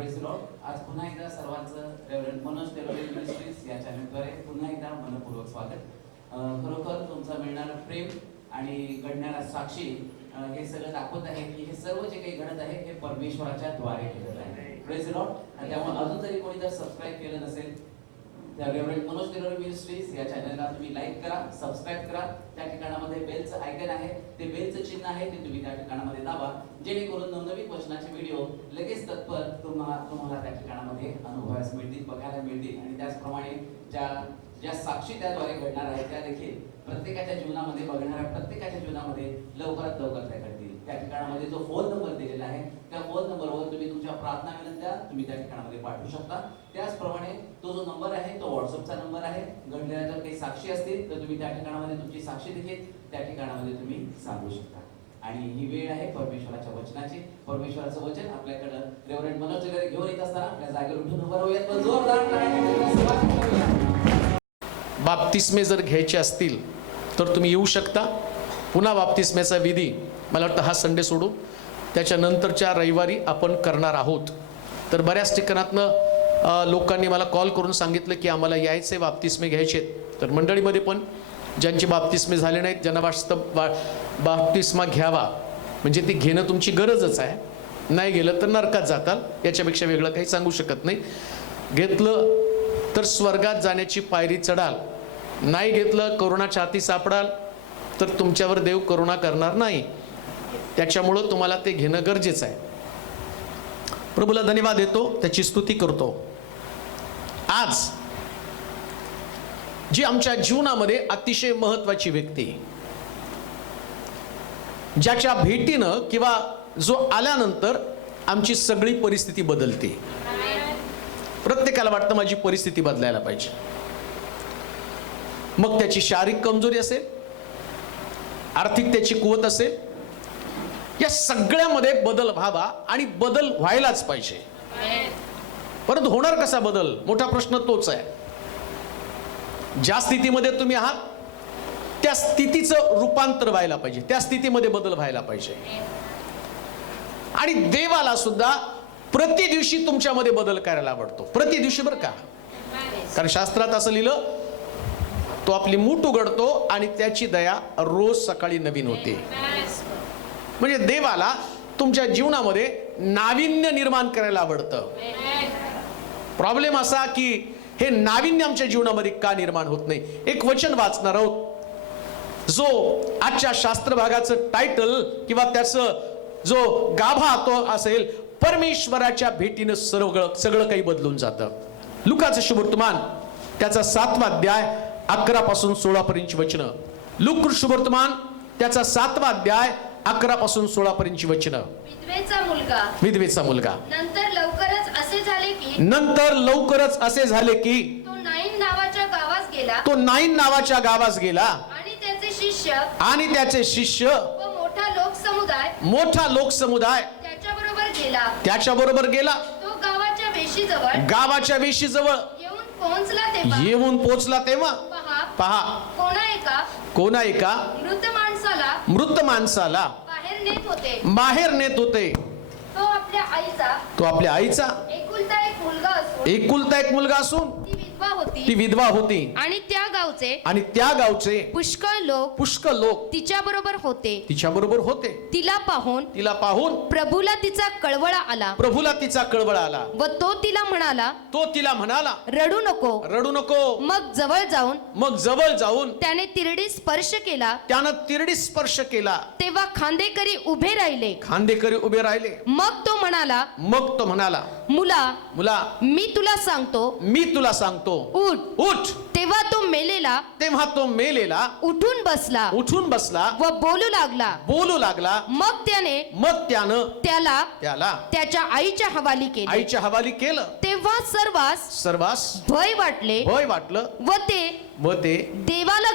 Praise the Lord. आज पुन्हा एकदा सर्वांचं रेव्हरंड मनोज तेलोरे मिनिस्ट्रीज या चॅनलद्वारे पुन्हा एकदा मनपूर्वक स्वागत. खरोखर तुमचं मिळणारं प्रेम आणि घडणाऱ्या साक्षी हे सगळं दाखवत आहे की हे सर्व जे काही घडत आहे हे परमेश्वराच्या द्वारे घडत आहे. Praise the Lord. त्यामुळे अजून जरी कोणी जर सबस्क्राईब केलं नसेल त्या रेव्हरंड मनोज तेलोरे मिनिस्ट्रीज या चॅनलला तुम्ही लाईक करा, सबस्क्राईब करा. त्या ठिकाणामध्ये बेलचं आयकन आहे, ते बेलचं चिन्ह आहे, ते तुम्ही त्या ठिकाणामध्ये दाबा, जेणेकरून नवनवीन वचनाचे व्हिडिओ लगेच तत्पर तुम्हाला त्या ठिकाणामध्ये अनुभवास मिळतील, बघायला मिळतील. आणि त्याचप्रमाणे ज्या साक्षी त्याद्वारे घडणार आहेत त्या देखील प्रत्येकाच्या जीवनामध्ये, बघणाऱ्या प्रत्येकाच्या जीवनामध्ये लवकरात लवकर त्या घडतील. त्या ठिकाणामध्ये जो फोन नंबर दिलेला आहे त्या फोन नंबरवर तुम्ही तुमच्या प्रार्थना विनंत्या तुम्ही त्या ठिकाणामध्ये पाठवू शकता. त्याचप्रमाणे तो जो नंबर आहे तो व्हॉट्सअपचा नंबर आहे. घडलेल्या जर काही साक्षी असतील तर तुम्ही त्या ठिकाणामध्ये तुमची साक्षी देखील त्या ठिकाणामध्ये तुम्ही सांगू शकता. आणि ही वेळ आहे परमेश्वराच्या वचनाची. परमेश्वराचं वचन आपल्याकडे रेव्हरंड मनोज तेलोरे घेऊन येत असताना आपल्या जागेवर उठून उभं राहूयात. जोरदार टाळ्यांनी स्वागत करूया. बाप्तिस्मे जर घ्यायचे असतील तर तुम्ही येऊ शकता. पुन्हा बाप्तिस्मेचा विधी मला वाटतं हा संडे सोडून त्याच्यानंतरच्या रविवारी आपण करणार आहोत. तर बऱ्याच ठिकाणातनं लोकांनी मला कॉल करून सांगितलं की आम्हाला यायचे बाप्तिस्मे घ्यायचे. तर मंडळीमध्ये पण ज्यांचे बाप्तिस्मे झाले नाहीत, ज्यांना वास्तव बाप्तिस्मा घ्यावा म्हणजे ती घेणं तुमची गरजच आहे. नाही गेलं तर नरकात जाताल, याच्यापेक्षा वेगळं काही सांगू शकत नाही. घेतलं तर स्वर्गात जाण्याची पायरी चढाल, नाही घेतलं करोनाच्या हाती सापडाल तर तुमच्यावर देव करुणा करणार नाही. त्याच्यामुळं तुम्हाला ते घेणं गरजेचं आहे. प्रभूला धन्यवाद देतो, त्याची स्तुती करतो. आज जी आमच्या जीवनामध्ये अतिशय महत्त्वाची व्यक्ती, ज्याच्या भेटीनं किंवा जो आल्यानंतर आमची सगळी परिस्थिती बदलते. प्रत्येकाला वाटतं माझी परिस्थिती बदलायला पाहिजे. मग त्याची शारीरिक कमजोरी असेल, आर्थिक त्याची कुवत असेल, या सगळ्यामध्ये बदल व्हावा आणि बदल व्हायलाच पाहिजे. परंतु होणार कसा बदल? मोठा प्रश्न तोच आहे. ज्या स्थितीमध्ये तुम्ही आहात त्या स्थितीचं रूपांतर व्हायला पाहिजे, त्या स्थितीमध्ये बदल व्हायला पाहिजे. आणि देवाला सुद्धा प्रति दिवशी तुमच्यामध्ये बदल करायला आवडतो. प्रति दिवशी बरं का, कारण शास्त्रात असं लिहिलं, तो आपली मूठ उघडतो आणि त्याची दया रोज सकाळी नवीन होते. म्हणजे देवाला तुमच्या जीवनामध्ये नाविन्य निर्माण करायला आवडतं. प्रॉब्लेम असा की हे नाविन्य आमच्या जीवनामध्ये का निर्माण होत नाही? एक वचन वाचणार आहोत, जो आजच्या शास्त्र भागाचं टायटल किंवा त्याचं जो गाभा तो असेल, परमेश्वराच्या भेटीनं सगळं काही बदलून जातं. लुकाचं शुभवर्तमान त्याचा 7वा अध्याय 11 पासून 16 पर्यंतची वचनं. लूक शुभवर्तमान त्याचा 7वा अध्याय 11 पासून 16 पर्यंतची वचनं. विधवेचा मुलगा. नंतर लवकरच असे झाले की तो नाईन नावाच्या गावास गेला आणि त्याचे शिष्य व मोठा लोकसमुदाय त्याच्याबरोबर गेला. तो गावाच्या वेशीजवळ येऊन पोहोचला तेव्हा पहा, कोणा एका मृत माणसाला बाहेर नेत होते. तो आपल्या आईचा एकुलता एक मुलगा असून ती विधवा होती. आणि त्या गावचे पुष्कळ लोक तिच्या बरोबर होते. तिला पाहून प्रभूला तिचा कळवळा आला व तो तिला म्हणाला रडू नको. मग जवळ जाऊन त्याने तिरडी स्पर्श केला. तेव्हा खांदेकरी उभे राहिले. मग तो म्हणाला मुला मी तुला सांगतो उठ. तेव्हा तो मेलेला उठून बसला व बोलू लागला. मग त्यानं त्याला त्याच्या आईच्या हवाली केलं. तेव्हा सर्वांस भय वाटलं व ते देवाला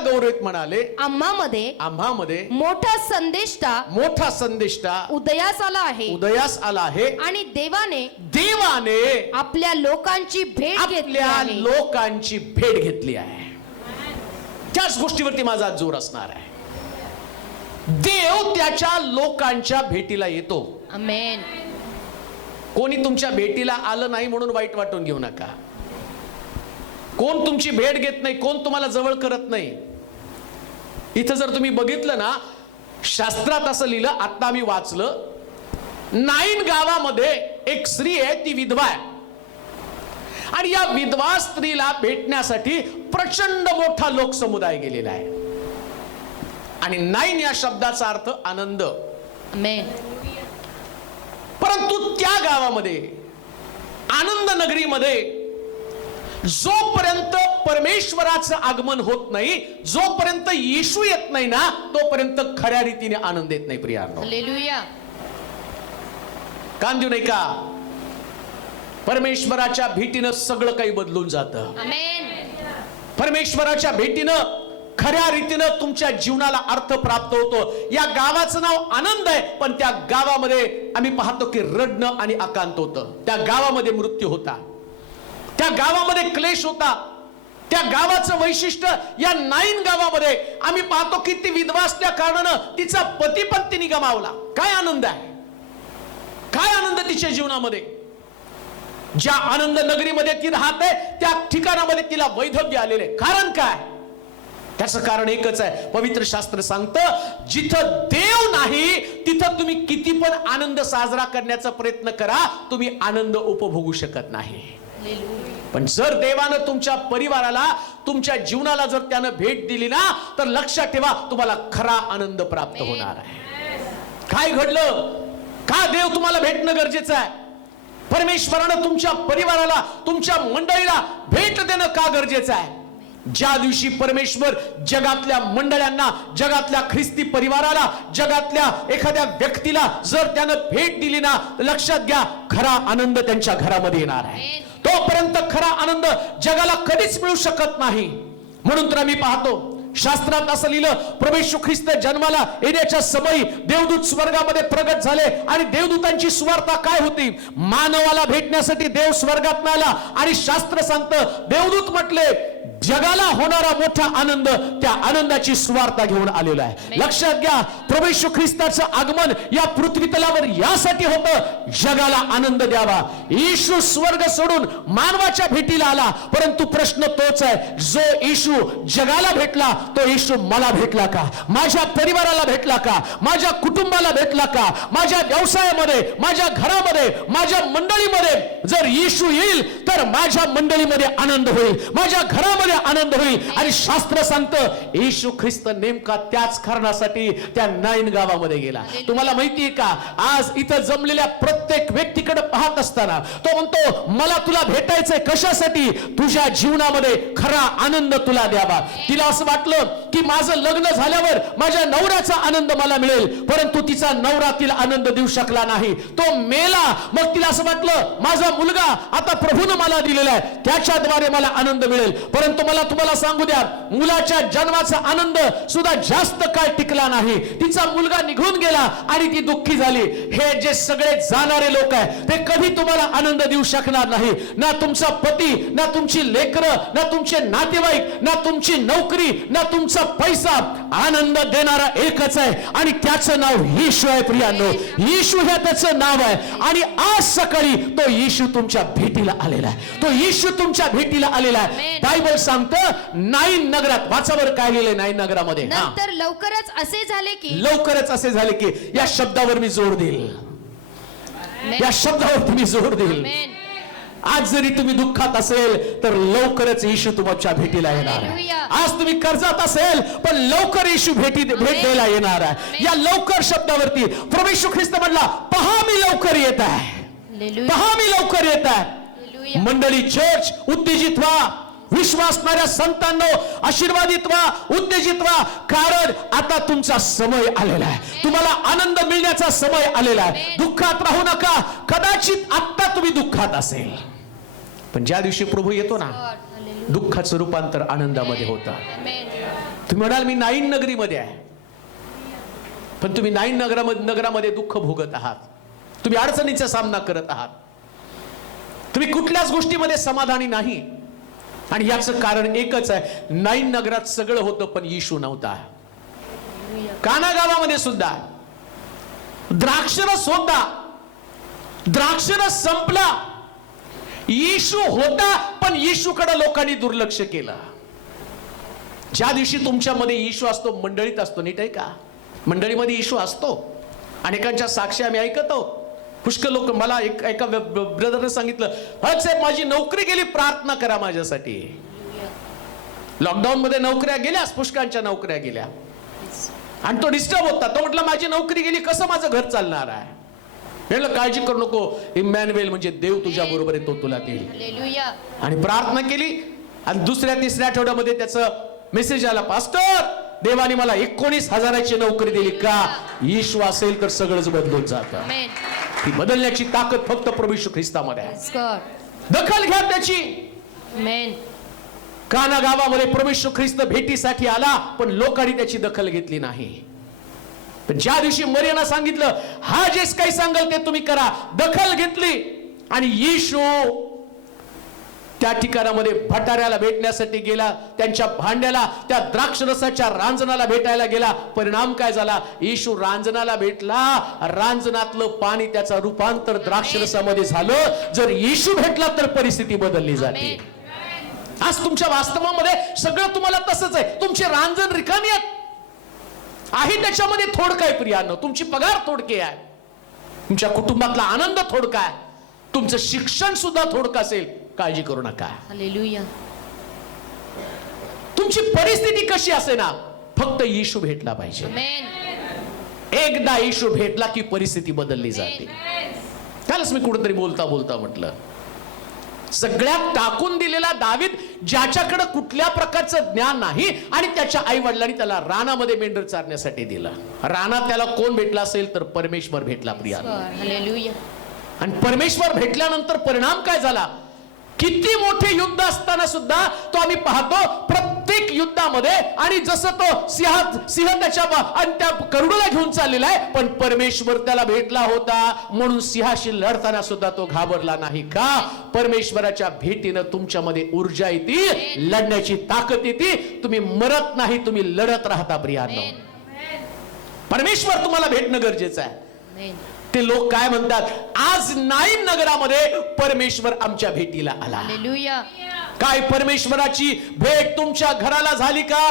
गौरवित म्हणाले आम्हामध्ये मोठा संदेष्टा उदयास आला आहे आणि देवाने आपल्या लोकांची भेट घेतली आहे. त्याच गोष्टीवरती माझा जोर असणार आहे. देव त्याच्या लोकांच्या भेटीला येतो. आमेन. कोणी तुमच्या भेटीला आलं नाही म्हणून वाईट वाटून घेऊ नका. कोण तुमची भेट घेत नाही, कोण तुम्हाला जवळ करत नाही. इथं जर तुम्ही बघितलं ना, शास्त्रात असं लिहिलं, आता आम्ही वाचलं, नाईन गावामध्ये एक स्त्री आहे, ती विधवा आहे. आणि या विधवा स्त्रीला भेटण्यासाठी प्रचंड मोठा लोकसमुदाय गेलेला आहे. आणि नाईन या शब्दाचा अर्थ आनंद. परंतु त्या गावामध्ये, आनंद नगरीमध्ये, जोपर्यंत परमेश्वराचं आगमन होत नाही, जोपर्यंत येशू येत नाही ना, तोपर्यंत खऱ्या रीतीने आनंद येत नाही. प्रियानो, हालेलुया. कान देऊ नाही का? परमेश्वराच्या भेटीनं सगळं काही बदलून जातं. परमेश्वराच्या भेटीनं खऱ्या रीतीनं तुमच्या जीवनाला अर्थ प्राप्त होतो. या गावाचं नाव आनंद आहे, पण त्या गावामध्ये आम्ही पाहतो की रडणं आणि आकांत होतं. त्या गावामध्ये मृत्यू होता, त्या गावामध्ये क्लेश होता. त्या गावाचं वैशिष्ट्य, या नाईन गावामध्ये आम्ही पाहतो की ती विधवा असल्या कारणानं तिचा पती पण तिने गमावला. काय आनंद आहे, काय आनंद तिच्या जीवनामध्ये. ज्या आनंद नगरीमध्ये ती राहते त्या ठिकाणामध्ये तिला वैधव्य आलेले. कारण काय? त्याचं कारण एकच आहे. पवित्र शास्त्र सांगतं, जिथं देव नाही तिथं तुम्ही किती पण आनंद साजरा करण्याचा प्रयत्न करा, तुम्ही आनंद उपभोगू शकत नाही. पण जर देवानं तुमच्या परिवाराला, तुमच्या जीवनाला जर त्यानं भेट दिली ना, तर लक्षात ठेवा, तुम्हाला खरा आनंद प्राप्त होणार आहे. काय घडलं? का देव तुम्हाला भेटणं गरजेचं आहे? परमेश्वरानं तुमच्या परिवाराला, तुमच्या मंडळीला भेट देणं का गरजेचं आहे? ज्या दिवशी परमेश्वर जगातल्या मंडळांना, जगातल्या ख्रिस्ती परिवाराला, जगातल्या एखाद्या व्यक्तीला जर त्यानं भेट दिली ना, लक्षात घ्या, खरा आनंद त्यांच्या घरामध्ये येणार आहे. तोपर्यंत खरा आनंद जगाला कधीच मिळू शकत नाही. म्हणून तर आम्ही पाहतो शास्त्रात असं लिहिलं, प्रभू येशू ख्रिस्त जन्माला येण्याच्या समयी देवदूत स्वर्गामध्ये प्रगट झाले. आणि देवदूतांची सुवार्ता काय होती? मानवाला भेटण्यासाठी देव स्वर्गात आला. आणि शास्त्र सांगतं, देवदूत म्हटले, जगाला होणारा मोठा आनंद त्या आनंदाची सुवार्ता घेऊन आलेला आहे. लक्षात घ्या, प्रभू येशू ख्रिस्ताचं आगमन या पृथ्वी तलावर यासाठी होतं, जगाला आनंद द्यावा. येशू स्वर्ग सोडून मानवाच्या भेटीला आला. परंतु प्रश्न तोच आहे, जो येशू जगाला भेटला, तो येशू मला भेटला का? माझ्या परिवाराला भेटला का? माझ्या कुटुंबाला भेटला का? माझ्या व्यवसायामध्ये, माझ्या घरामध्ये, माझ्या मंडळीमध्ये जर येशू येईल तर माझ्या मंडळीमध्ये आनंद होईल, माझ्या घरामध्ये आनंद होईल. आणि शास्त्र सांगतं, येशू ख्रिस्त नेमका त्याच कारणासाठी त्या नाईन गावामध्ये गेला. तुम्हाला माहितीये का, आज इथं जमलेल्या प्रत्येक व्यक्तीकडे पाहत असताना तो म्हणतो, मला तुला भेटायचंय. कशासाठी? तुझ्या जीवनामध्ये खरा आनंद तुला द्यावा. तिला असं वाटलं की माझं लग्न झाल्यावर माझ्या नवऱ्याचा आनंद मला मिळेल, परंतु तिचा नवरा तिला आनंद देऊ शकला नाही, तो मेला. मग तिला असं वाटलं, माझा मुलगा आता प्रभूने मला दिलेला आहे, त्याच्याद्वारे मला आनंद मिळेल. परंतु मला तुम्हाला सांगू द्या, मुलाच्या जन्माचा आनंद सुद्धा जास्त काळ टिकला नाही. तिचा मुलगा निघून गेला आणि ती दुःखी झाली. हे जे सगळे जाणारे लोक आहेत, ते कधी तुम्हाला आनंद देऊ शकणार नाही. ना तुमचा पती, ना तुमची लेकरं, ना तुमचे नातेवाईक, ना तुमची नोकरी, ना तुमचा पैसा. आनंद देणारा एकच आहे आणि त्याचं नाव येशू आहे. प्रियांनो, येशू हे त्याचं नाव आहे. आणि आज सकाळी तो येशू तुमच्या भेटीला आलेला आहे. तो येशू तुमच्या भेटीला आलेला आहे. बायबल सांगतं, नाईन नगरात, वाचावर काय लिहिलंय नाईन नगरामध्ये? नंतर लवकरच असे झाले की, लवकरच असे झाले की, या शब्दावर मी जोर देईल, या शब्दावर तुम्ही जोर देईल. आज जरी तुम्ही दुःखात असेल तर लवकरच येशू तुमच्या भेटीला येणार आहे. आज तुम्ही कर्जात असेल पण लवकर येशू भेट द्यायला येणार आहे. या लवकर शब्दावरती प्रभू येशू ख्रिस्त म्हणला, पहा मी लवकर येत आहे, पहा मी लवकर येत आहे. मंडळी, चर्च उत्तेजित व्हा, विश्वासणाऱ्या संतांनो आशीर्वादित व्हा, उत्तेजित व्हा. कारण आता तुमचा समय आलेला आहे, तुम्हाला आनंद मिळण्याचा समय आलेला आहे. दुःखात राहू नका. कदाचित आता तुम्ही दुःखात असेल, पण ज्या दिवशी प्रभू येतो ना, दुःखाचं रूपांतर आनंदामध्ये होतं. तुम्ही म्हणाल, मी नाईन नगरीमध्ये आहे, पण तुम्ही नाईन नगरामध्ये दुःख भोगत आहात, तुम्ही अडचणीचा सामना करत आहात, तुम्ही कुठल्याच गोष्टीमध्ये समाधानी नाही. आणि याचं कारण एकच आहे, नाईन नगरात सगळं होतं पण येशू नव्हता. काना गावामध्ये सुद्धा द्राक्षरस होता द्राक्षरस संपला. येशू होता पण येशूकडे लोकांनी दुर्लक्ष केलं. ज्या दिवशी तुमच्यामध्ये येशू असतो, मंडळीत असतो, नीट आहे का? मंडळीमध्ये येशू असतो. अनेकांच्या साक्षी आम्ही ऐकतो. पुष्कळ लोक, मला एका ब्रदरने सांगितलं, साहेब माझी नोकरी गेली, प्रार्थना करा माझ्यासाठी. लॉकडाऊन मध्ये नोकऱ्या गेल्या, पुष्कळांच्या नोकऱ्या गेल्या आणि तो डिस्टर्ब होता. तो म्हटलं माझी नोकरी गेली, कसं माझं घर चालणार आहे? म्हटलं काळजी करू नको, इमॅन्युएल म्हणजे देव तुझ्या बरोबर आहे, तो तुला देईल. हालेलुया. आणि प्रार्थना केली आणि दुसऱ्या तिसऱ्या आठवड्यामध्ये त्याचं मेसेज आला, पास्टर देवाने मला 19,000ची नोकरी दिली. का? येशू असेल तर सगळंच बदलून जातं. आमेन. ती बदलण्याची ताकद फक्त प्रभू येशू ख्रिस्तामध्ये आहे. Yes, God. दखल घ्या त्याची. आमेन. काना गावामध्ये प्रभू येशू ख्रिस्त भेटीसाठी आला पण लोकांनी त्याची दखल घेतली नाही. पण ज्या दिवशी मरियमने सांगितलं हा जे काही सांगाल ते तुम्ही करा, दखल घेतली आणि येशू त्या ठिकाणामध्ये भटाऱ्याला भेटण्यासाठी गेला, त्यांच्या भांड्याला, त्या द्राक्षरसाच्या रांजणाला भेटायला गेला. परिणाम काय झाला? येशू रांजणाला भेटला, रांजणातलं पाणी त्याचा रूपांतर द्राक्षरसामध्ये झालं. जर येशू भेटला तर परिस्थिती बदलली जाते. आज तुमच्या वास्तवामध्ये सगळं तुम्हाला तसंच आहे. तुमचे रांजण रिकामी आहे, त्याच्यामध्ये थोडकं आहे प्रियानो. तुमची पगार थोडकी आहे, तुमच्या कुटुंबातला आनंद थोडका आहे, तुमचं शिक्षण सुद्धा थोडकं असेल, काळजी करू नका. हालेलुया. तुमची परिस्थिती कशी असे ना, फक्त येशू भेटला पाहिजे. आमेन. एकदा येशू भेटला की परिस्थिती बदलली जाते. त्यालाच मी कुठेतरी बोलता बोलता म्हटलं, सगळ्यात टाकून दिलेला दावीद, ज्याच्याकडे कुठल्या प्रकारचं ज्ञान नाही आणि त्याच्या आई वडिलांनी त्याला रानामध्ये मेंढर चारण्यासाठी दिला. रानात त्याला कोण भेटला असेल तर परमेश्वर भेटला प्रिया. हालेलुया. आणि परमेश्वर भेटल्यानंतर परिणाम काय झाला? किती मोठे युद्ध असताना सुद्धा तो आम्ही पाहतो प्रत्येक युद्धामध्ये, आणि जसं तो सिंह त्याच्या आणि त्या करुणाला घेऊन चाललेला आहे, पण परमेश्वर त्याला भेटला होता म्हणून सिंहाशी लढताना सुद्धा तो घाबरला नाही. का? परमेश्वराच्या भेटीनं तुमच्यामध्ये ऊर्जा येते, लढण्याची ताकद येते. तुम्ही मरत नाही, तुम्ही लढत राहता प्रियांनो. परमेश्वर तुम्हाला भेटणं गरजेचं आहे. आमेन. ते लोक काय म्हणतात? आज नाईन नगरामध्ये परमेश्वर आमच्या भेटीला आला. हालेलुया. काय परमेश्वराची भेट तुमच्या घराला झाली का?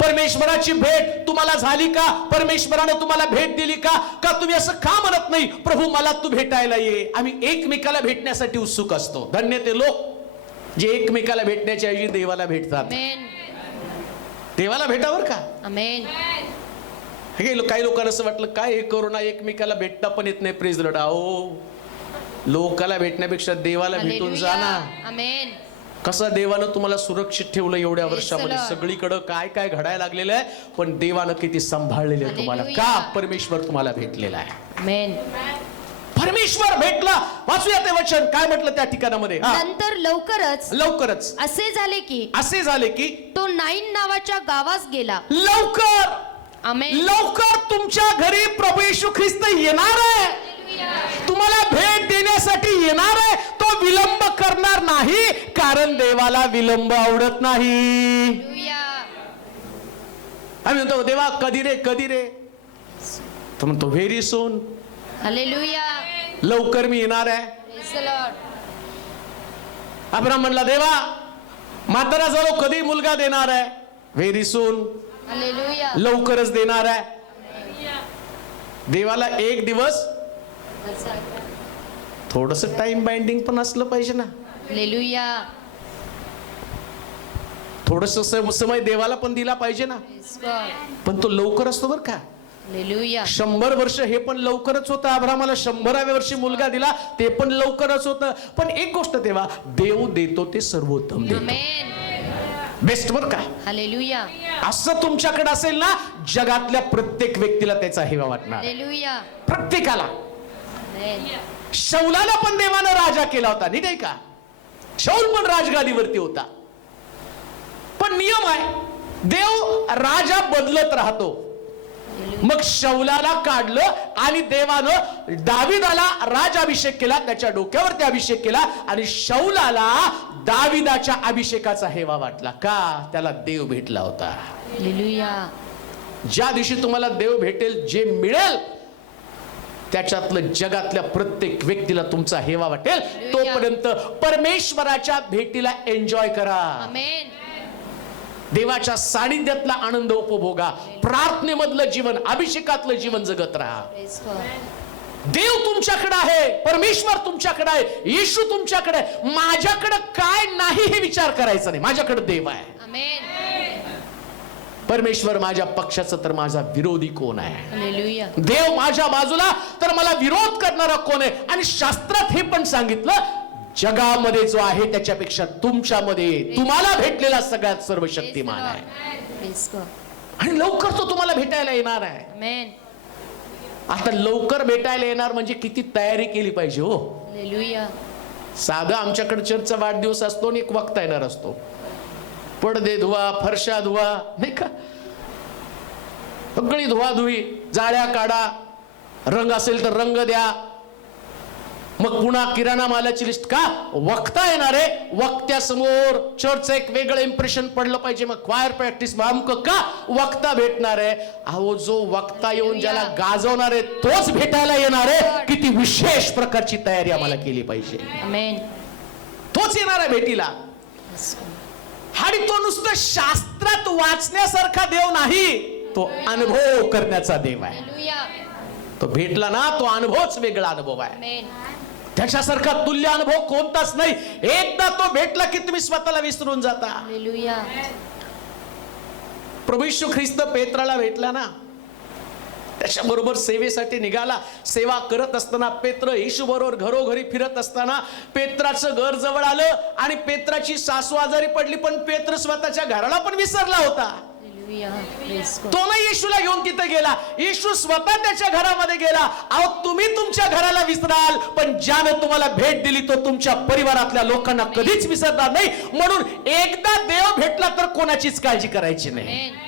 परमेश्वराची भेट तुम्हाला झाली का? परमेश्वरानं तुम्हाला भेट दिली का? का तुम्ही असं का म्हणत नाही, प्रभू मला तू भेटायला ये? आम्ही एकमेकाला भेटण्यासाठी उत्सुक असतो. धन्य ते लोक जे एकमेकाला भेटण्याच्या ऐवजी देवाला भेटतात. आमेन. देवाला भेटावर का? आमेन. काही लोकांना असं वाटलं काय हे करोना एकमेकाला भेटता पण येत नाही. प्रेज लढा हो, लोकाला भेटण्यापेक्षा देवाला भेटून जा ना. आमेन. कसं देवानं तुम्हाला सुरक्षित ठेवलं एवढ्या वर्षामध्ये. सगळीकडे काय काय घडायला लागलेलं आहे, पण देवानं किती सांभाळलेलं आहे तुम्हाला. का? परमेश्वर तुम्हाला भेटलेला आहे. आमेन. परमेश्वर भेटला. वाचूया ते वचन काय म्हटलं त्या ठिकाणामध्ये. नंतर लवकरच असे झाले की तो नाईन नावाच्या गावास गेला. आमेन. लवकर तुमच्या घरी प्रभू येशू ख्रिस्त येणार आहे, तुम्हाला भेट देण्यासाठी येणार आहे. तो विलंब करणार नाही, कारण देवाला विलंब आवडत नाही. हालेलुया. आम्ही म्हणतो देवा कधी रे कधी रे, तो म्हणतो व्हेरी सून. हालेलुया. लवकर मी येणार आहे. Praise the Lord. अब्राहम म्हणला देवा म्हातारा झालो कधी मुलगा देणार आहे? Very soon. हालेलुया. लवकरच देणार आहे. देवाला एक दिवस थोडस टाइम बाइंडिंग पण असलं पाहिजे ना. हालेलुया. थोडस समय देवाला पण दिला पाहिजे ना. Praise God. पण तो लवकर असतो बर का. हालेलुया. 100 वर्ष हे पण लवकरच होतं. अब्राहमाला 100व्या वर्षी मुलगा दिला, ते पण लवकरच होतं. पण एक गोष्ट तेव्हा देव देतो ते सर्वोत्तम देतो. आमेन. बेस्ट बर का. हालेलुया. असं तुमच्याकडे असेल ना, जगातल्या प्रत्येक व्यक्तीला त्याचा हेवा वाटणार. हालेलुया. प्रत्येकाला. आमेन. शौलाला पण देवानं राजा केला होता, नीट आहे का? शौल पण राजगादीवरती होता. पण नियम आहे, देव राजा बदलत राहतो. मग शौलाला काढलं आणि देवानं दाविदाला राजाभिषेक केला, त्याच्या डोक्यावरती अभिषेक केला. आणि शौलाला दाविदाच्या अभिषेकाचा हेवा वाटला. का? त्याला देव भेटला होता. हालेलुया. ज्या दिवशी तुम्हाला देव भेटेल, जे मिळेल त्याच्यातलं जगातल्या प्रत्येक व्यक्तीला तुमचा हेवा वाटेल. तोपर्यंत परमेश्वराच्या भेटीला एन्जॉय करा. आमेन. देवाच्या सानिध्यातला आनंद उपभोगा. प्रार्थनेमधलं जीवन, अभिषेकातलं जीवन जगत राहा. Praise God. देव तुमच्याकडे आहे, परमेश्वर तुमच्याकडे आहे, येशू तुमच्याकडे आहे. माझ्याकडे काय नाही हे विचार करायचा नाही. माझ्याकडे देव आहे. आमेन. परमेश्वर माझ्या पक्षाचा तर माझा विरोधी कोण आहे? हालेलुया. देव माझ्या बाजूला तर मला विरोध करणारा कोण आहे? आणि शास्त्रात हे पण सांगितलं, जगामध्ये जो आहे त्याच्यापेक्षा तुमच्यामध्ये तुम्हाला भेटलेला सगळ्यात सर्वशक्तिमान आहे. Praise God. आणि लवकर तो तुम्हाला भेटायला येणार आहे. आमेन. आता लवकर भेटायला येणार म्हणजे किती तयारी केली पाहिजे हो. हालेलुया. साधं आमच्याकडे चर्चचा वाढदिवस असतो आणि एक वक्ता येणार असतो. पडदे धुवा, फरशा धुवा, नाही का, सगळी धुवाधुवी, जाळ्या काढा, रंग असेल तर रंग द्या, मग पुन्हा किराणा मालाची लिस्ट. का? वक्ता येणार आहे, वक्त्यासमोर चर्चचं एक वेगळं इम्प्रेशन पडलं पाहिजे. मग क्वायर प्रॅक्टिस अमुक का वक्ता भेटणार आहे. अहो, जो वक्ता येऊन ज्याला गाजवणार आहे तोच भेटायला येणार आहे. किती विशेष प्रकारची तयारी आम्हाला केली पाहिजे. आमेन. तोच येणार आहे भेटीला. Praise God. आणि तो नुसतं शास्त्रात वाचण्यासारखा देव नाही, तो अनुभव करण्याचा देव आहे. हालेलुया. तो भेटला ना, तो अनुभवच वेगळा अनुभव आहे. आमेन. त्याच्यासारखा तुल्य अनुभव कोणताच नाही. एकदा तो भेटला की तुम्ही स्वतःला विसरून जाता. हालेलुया. प्रभू येशू ख्रिस्त पेत्राला भेटला ना, त्याच्याबरोबर सेवेसाठी निघाला. सेवा करत असताना पेत्र येशू बरोबर घरोघरी फिरत असताना पेत्राचं घर जवळ आलं आणि पेत्राची सासू आजारी पडली. पण पेत्र स्वतःच्या घराला पण विसरला होता. हालेलुया. Praise God. तो नाही येशूला घेऊन तिथे गेला, येशू स्वतः त्याच्या घरामध्ये गेला. अहो, तुम्ही तुमच्या घराला विसराल, पण ज्याने तुम्हाला भेट दिली तो तुमच्या परिवारातल्या लोकांना कधीच विसरणार नाही. म्हणून एकदा देव भेटला तर कोणाचीच काळजी करायची नाही. आमेन.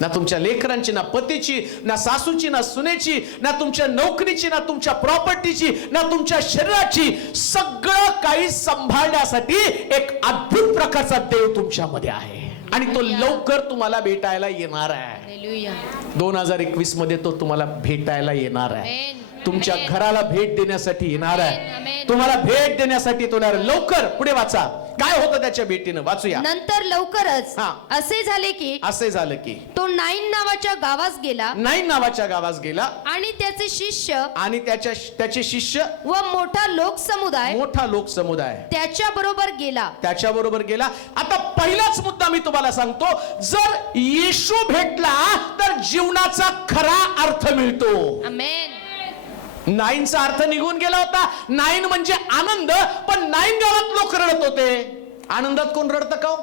ना तुमच्या लेकरांची, ना पतीची, ना सासूची, ना सुनेची, ना तुमच्या नोकरीची, ना तुमच्या प्रॉपर्टीची, ना तुमच्या शरीराची. सगळं काही सांभाळण्यासाठी एक अद्भुत प्रकारचा देव तुमच्यामध्ये आहे आणि तो लवकर तुम्हाला भेटायला येणार आहे. हालेलुया. 2021 मध्ये तो तुम्हाला भेटायला येणार आहे. आमेन. तुमच्या आमेन. घराला भेट देण्यासाठी येणार आहे. आमेन. तुम्हाला भेट देण्यासाठी तो येणार आहे. लवकर पुढे वाचा, काय होतं त्याच्या भेटीनं, वाचूया. नंतर लवकरच हा. असे झाले की असे झालं की तो नाईन नावाच्या गावास गेला नाईन नावाच्या गावास गेला आणि त्याचे शिष्य आणि त्याचे शिष्य व मोठा लोकसमुदाय मोठा लोकसमुदाय त्याच्या बरोबर गेला. त्याच्याबरोबर गेला. आता पहिलाच मुद्दा मी तुम्हाला सांगतो, जर येशू भेटला तर जीवनाचा खरा अर्थ मिळतो. आमेन. नाईनचा अर्थ निघून गेला होता. नाईन म्हणजे आनंद, पण नाईन गावात लोक रडत होते. आनंदात कोण रडतं का हो?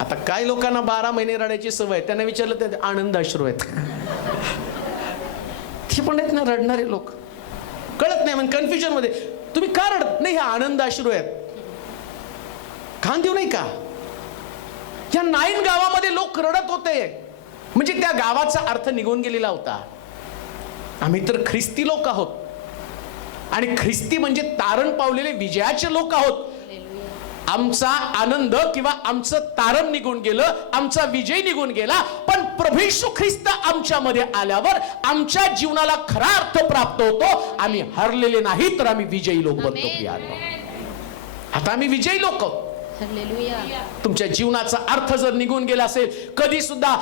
आता काय लोकांना 12 महिने रडायची सवय, त्यांना विचारलं ते आनंद अश्रू आहेत. ते पण आहेत ना रडणारे लोक, कळत नाही, मग कन्फ्युजन मध्ये. तुम्ही का रडत नाही? हे आनंद अश्रू आहेत. खान देऊ नाही का? या नाईन गावामध्ये लोक रडत होते, म्हणजे त्या गावाचा अर्थ निघून गेलेला होता. आम्ही तर ख्रिस्ती लोक आहोत आणि ख्रिस्ती म्हणजे तारण पावलेले विजयाचे लोक आहोत. आमचा आनंद किंवा आमचं तारण निघून गेलं, आमचा विजय निघून गेला, पण प्रभू येशू ख्रिस्त आमच्यामध्ये आल्यावर आमच्या जीवनाला खरा अर्थ प्राप्त होतो. आम्ही हरलेले नाही तर आम्ही विजयी लोक बनतो. आता आम्ही विजयी लोक आहोत. हालेलुया. तुमच्या जीवनाचा अर्थ जर निघून गेला असेल, कधी सुद्धा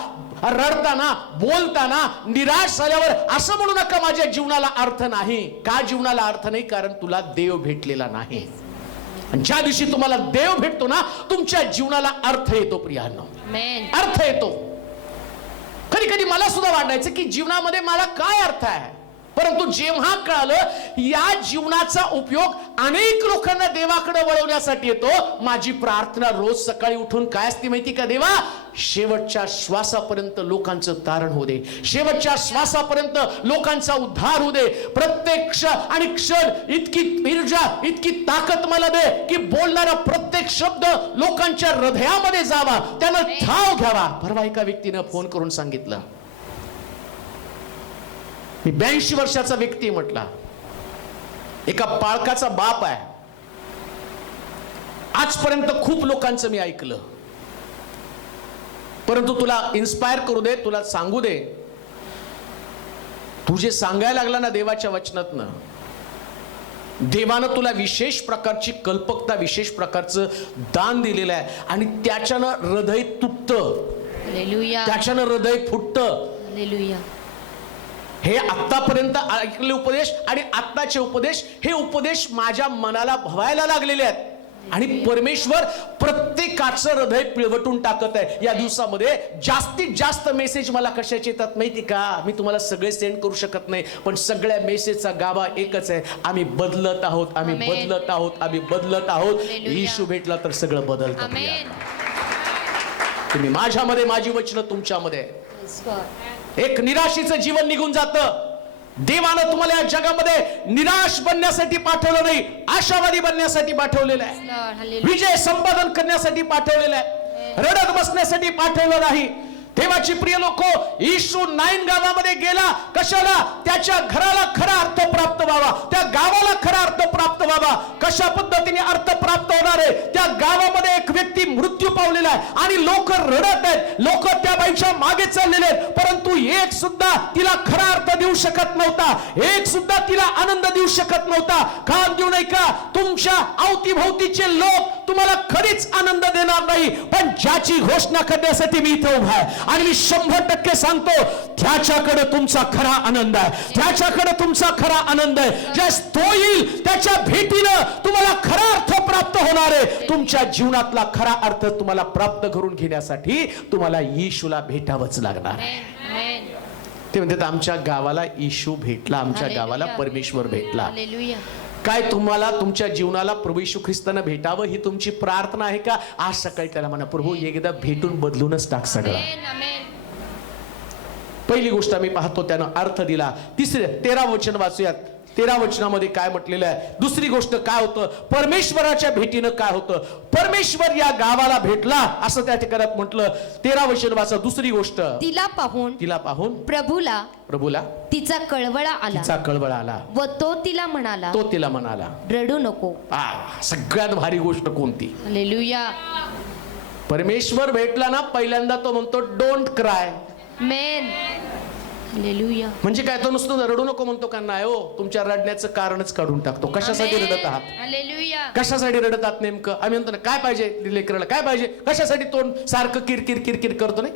रडताना, बोलताना, निराश झाल्यावर असं म्हणू नका माझ्या जीवनाला अर्थ नाही. का जीवनाला अर्थ नाही? कारण तुला देव भेटलेला नाही. ज्या दिवशी तुम्हाला देव भेटतो ना, तुमच्या जीवनाला अर्थ येतो. प्रियांनो, आमेन. अर्थ येतो. कधी कधी मला सुद्धा वाटायचं की जीवनामध्ये मला काय अर्थ आहे, परंतु जेव्हा कळालं या जीवनाचा उपयोग अनेक लोकांना देवाकडे वळवण्यासाठी येतो. माझी प्रार्थना रोज सकाळी उठून काय असते माहिती का? देवा, शेवटच्या श्वासापर्यंत लोकांचं तारण होऊ दे, शेवटच्या श्वासापर्यंत लोकांचा उद्धार होऊ दे. प्रत्येक क्षण आणि क्षण इतकी ऊर्जा, इतकी ताकद मला दे की बोलणारा प्रत्येक शब्द लोकांच्या हृदयामध्ये जावा, त्यांना ठाव घ्यावा. परवा एका व्यक्तीनं फोन करून सांगितलं, मी 82 वर्षाचा व्यक्ती म्हटला, एका बाळकाचा बाप आहे. आजपर्यंत खूप लोकांचं मी ऐकलं, परंतु तुला इन्स्पायर करू दे, तुला सांगू दे, तू जे सांगायला लागला ना देवाच्या वचनातनं, देवानं तुला विशेष प्रकारची कल्पकता, विशेष प्रकारचं दान दिलेलं आहे आणि त्याच्यानं हृदय तुटतं, हालेलुया. त्याच्यानं हृदय फुटतं. हालेलुया. हे आतापर्यंत ऐकले उपदेश आणि आत्ताचे उपदेश, हे उपदेश माझ्या मनाला भवायला लागलेले आहेत आणि परमेश्वर प्रत्येकाचं हृदय पिळवटून टाकत आहे. या दिवसामध्ये जास्तीत जास्त मेसेज मला कशाचे येतात माहिती का? मी तुम्हाला सगळे सेंड करू शकत नाही, पण सगळ्या मेसेजचा गाभा एकच आहे, आम्ही बदलत आहोत, आम्ही आमेन. बदलत आहोत, आम्ही बदलत आहोत. हालेलुया. येशू भेटला तर सगळं बदलतं. आमेन. तुम्ही माझ्यामध्ये, माझी वचनं तुमच्यामध्ये. Praise God. एक निराशीचं जीवन निघून जातं. देवानं तुम्हाला या जगामध्ये निराश बनण्यासाठी पाठवलं नाही, आशावादी बनण्यासाठी पाठवलेलं आहे. Lord, hallelujah. विजय संपादन करण्यासाठी पाठवलेलं आहे, रडत बसण्यासाठी पाठवलं नाही. देवाची प्रिय लोक, येशू नाईन गावामध्ये गेला कशाला? त्याच्या घराला खरा अर्थ प्राप्त व्हावा, त्या गावाला खरा अर्थ प्राप्त व्हावा. कशा पद्धतीने अर्थ प्राप्त होणार आहे? त्या गावामध्ये एक व्यक्ती मृत्यू पावलेला आहे आणि लोक रडत आहेत, लोक त्या बाईच्या मागे चाललेले आहेत, परंतु एक सुद्धा तिला खरा अर्थ देऊ शकत नव्हता, एक सुद्धा तिला आनंद देऊ शकत नव्हता. का देऊ नाही का? तुमच्या अवतीभोवतीचे लोक तुम्हाला खरीच आनंद देणार नाही, पण ज्याची घोषणा करण्यासाठी मी इथे उभा आहे आणि मी 100% सांगतो, त्याच्याकडे तुमचा खरा आनंद आहे, त्याच्याकडे तुमचा खरा आनंद आहे. ज्यास तो येईल त्याच्या भेटीनं तुम्हाला खरा अर्थ प्राप्त होणार आहे. तुमच्या जीवनातला खरा अर्थ तुम्हाला प्राप्त करून घेण्यासाठी तुम्हाला येशूला भेटावंच लागणार आहे. Amen. ते म्हणतात आमच्या गावाला येशू भेटला, आमच्या गावाला Hallelujah. परमेश्वर भेटला. Hallelujah. काय तुम्हाला तुमच्या जीवनाला प्रभू येशू ख्रिस्तानं भेटावं ही तुमची प्रार्थना आहे का? आज सकाळी त्याला म्हणा, प्रभू एकदा भेटून बदलूनच टाक सगळं. Amen. Amen. पहिली गोष्ट आम्ही पाहतो त्यानं अर्थ दिला. 13 वचन वाचूयात. 13 वचनामध्ये काय म्हटलेलं आहे? दुसरी गोष्ट काय होतं? परमेश्वराच्या भेटीनं काय होतं? परमेश्वर या गावाला भेटला असं त्या ठिकाणी म्हटलं. 13 वचन वाचा. दुसरी गोष्ट, तिला पाहून प्रभूला तिचा कळवळा आला तिचा कळवळ आला व तो तिला म्हणाला रडू नको. सगळ्यात भारी गोष्ट कोणती? Hallelujah. परमेश्वर भेटला ना, पहिल्यांदा तो म्हणतो डोंट क्राय. Amen. Hallelujah. म्हणजे काय? तो नुसतं रडू नको म्हणतो का? नाही हो, तुमच्या रडण्याचं कारणच काढून टाकतो. कशासाठी Amen. रडत आहात? Hallelujah. कशासाठी रडत आहात नेमकं? आम्ही म्हणतो ना, काय पाहिजे लेकराला, काय पाहिजे? कशासाठी तोंड सारखं किरकिर किरकिर करतो नाही?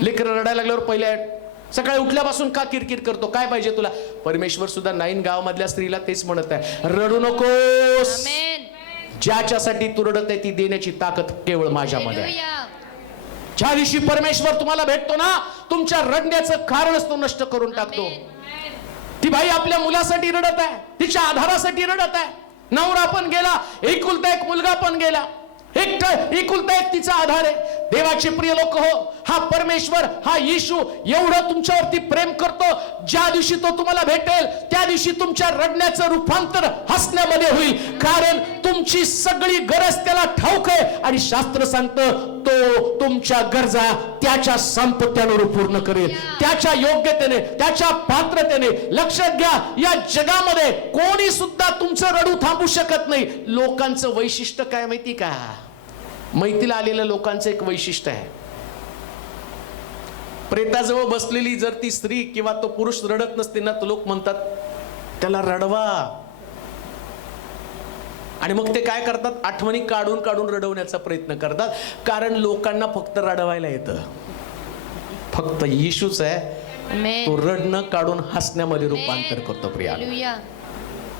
लेकर रडायला लागल्यावर पहिल्या सकाळी उठल्यापासून का किरकिर करतो? काय पाहिजे तुला? परमेश्वर सुद्धा नाईन गावामधल्या स्त्रीला तेच म्हणत आहे, रडू नकोस. Amen. ज्याच्यासाठी तू रडत आहे ती देण्याची ताकद केवळ माझ्यामध्ये आहे. Hallelujah. ज्या दिवशी परमेश्वर तुम्हाला भेटतो ना, तुमच्या रडण्याचं कारणच तो नष्ट करून टाकतो. ती बाई आपल्या मुलासाठी रडत आहे, तिच्या आधारासाठी रडत आहे. नवरा पण गेला, एकुलता एक मुलगा पण गेला, एकुलता एक तिचा आधार आहे. देवाचे प्रिय लोक हो, हा परमेश्वर, हा येशू एवढं तुमच्यावरती प्रेम करतो. ज्या दिवशी तो तुम्हाला भेटेल त्या दिवशी तुमच्या रडण्याचं रूपांतर हसण्यामध्ये होईल, कारण तुमची सगळी गरज त्याला ठाऊक आहे आणि शास्त्र सांगतं तो तुमच्या गरजा त्याच्या सामर्थ्यानुरूप पूर्ण करेल, त्याच्या योग्यतेने, त्याच्या पात्रतेने. लक्षात घ्या, या जगामध्ये कोणी सुद्धा तुमचं रडू थांबू शकत नाही. लोकांचं वैशिष्ट्य काय माहिती का? मैतीला आलेल्या लोकांचं एक वैशिष्ट्य आहे, प्रेताजवळ बसलेली जर ती स्त्री किंवा तो पुरुष रडत नसते ना, तर लोक म्हणतात त्याला रडवा. आणि मग ते काय करतात? आठवणी काढून काढून रडवण्याचा प्रयत्न करतात, कारण लोकांना फक्त रडवायला येतं. फक्त येशूच आहे, Amen. तो रडणं काढून हसण्यामध्ये रूपांतर करतो प्रिया. Hallelujah.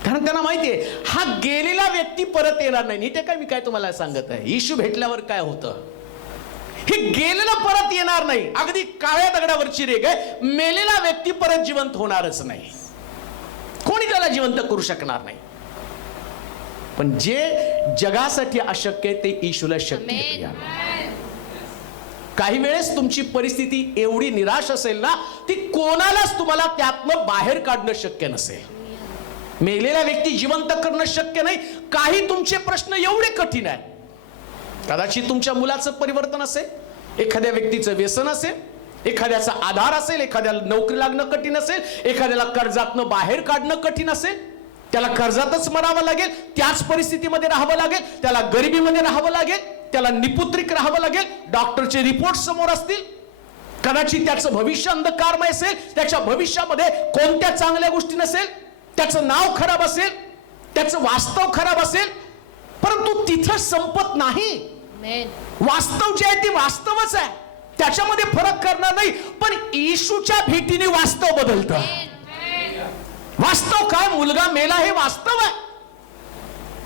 कारण त्यांना माहितीये हा गेलेला व्यक्ती परत येणार नाही. नीट आहे काय मी काय तुम्हाला सांगत आहे? येशू भेटल्यावर काय होतं? हे गेलेला परत येणार नाही. अगदी काळ्या दगडावरची रेघ आहे, मेलेला व्यक्ती परत जिवंत होणारच नाही. कोणी त्याला जिवंत करू शकणार नाही. पण जे जगासाठी अशक्य आहे ते येशूला शक्य आहे प्रिया. काही वेळेस तुमची परिस्थिती एवढी निराश असेल ना, ती कोणालाच तुम्हाला त्यातनं बाहेर काढणं शक्य नसेल. मेलेला व्यक्ती जिवंत करणं शक्य नाही. काही तुमचे प्रश्न एवढे कठीण आहेत. कदाचित तुमच्या मुलाचं परिवर्तन असेल, एखाद्या व्यक्तीचं व्यसन असेल, एखाद्याचा आधार असेल, एखाद्याला नोकरी लागणं कठीण असेल, एखाद्याला कर्जातनं बाहेर काढणं कठीण असेल, त्याला कर्जातच मरावं लागेल, त्याच परिस्थितीमध्ये राहावं लागेल, त्याला गरिबीमध्ये राहावं लागेल, त्याला निपुत्रिक राहावं लागेल, डॉक्टरचे रिपोर्ट समोर असतील. कदाचित त्याचं भविष्य अंधकारमय असेल, त्याच्या भविष्यामध्ये कोणत्या चांगल्या गोष्टी नसेल, त्याचं नाव खराब असेल, त्याचं वास्तव खराब असेल, परंतु तिथं संपत नाही. आमेन. वास्तव जे आहे ते वास्तवच आहे, त्याच्यामध्ये फरक करणार नाही. पण येशूच्या भेटीने वास्तव बदलतं. वास्तव काय, मुलगा मेला हे वास्तव आहे,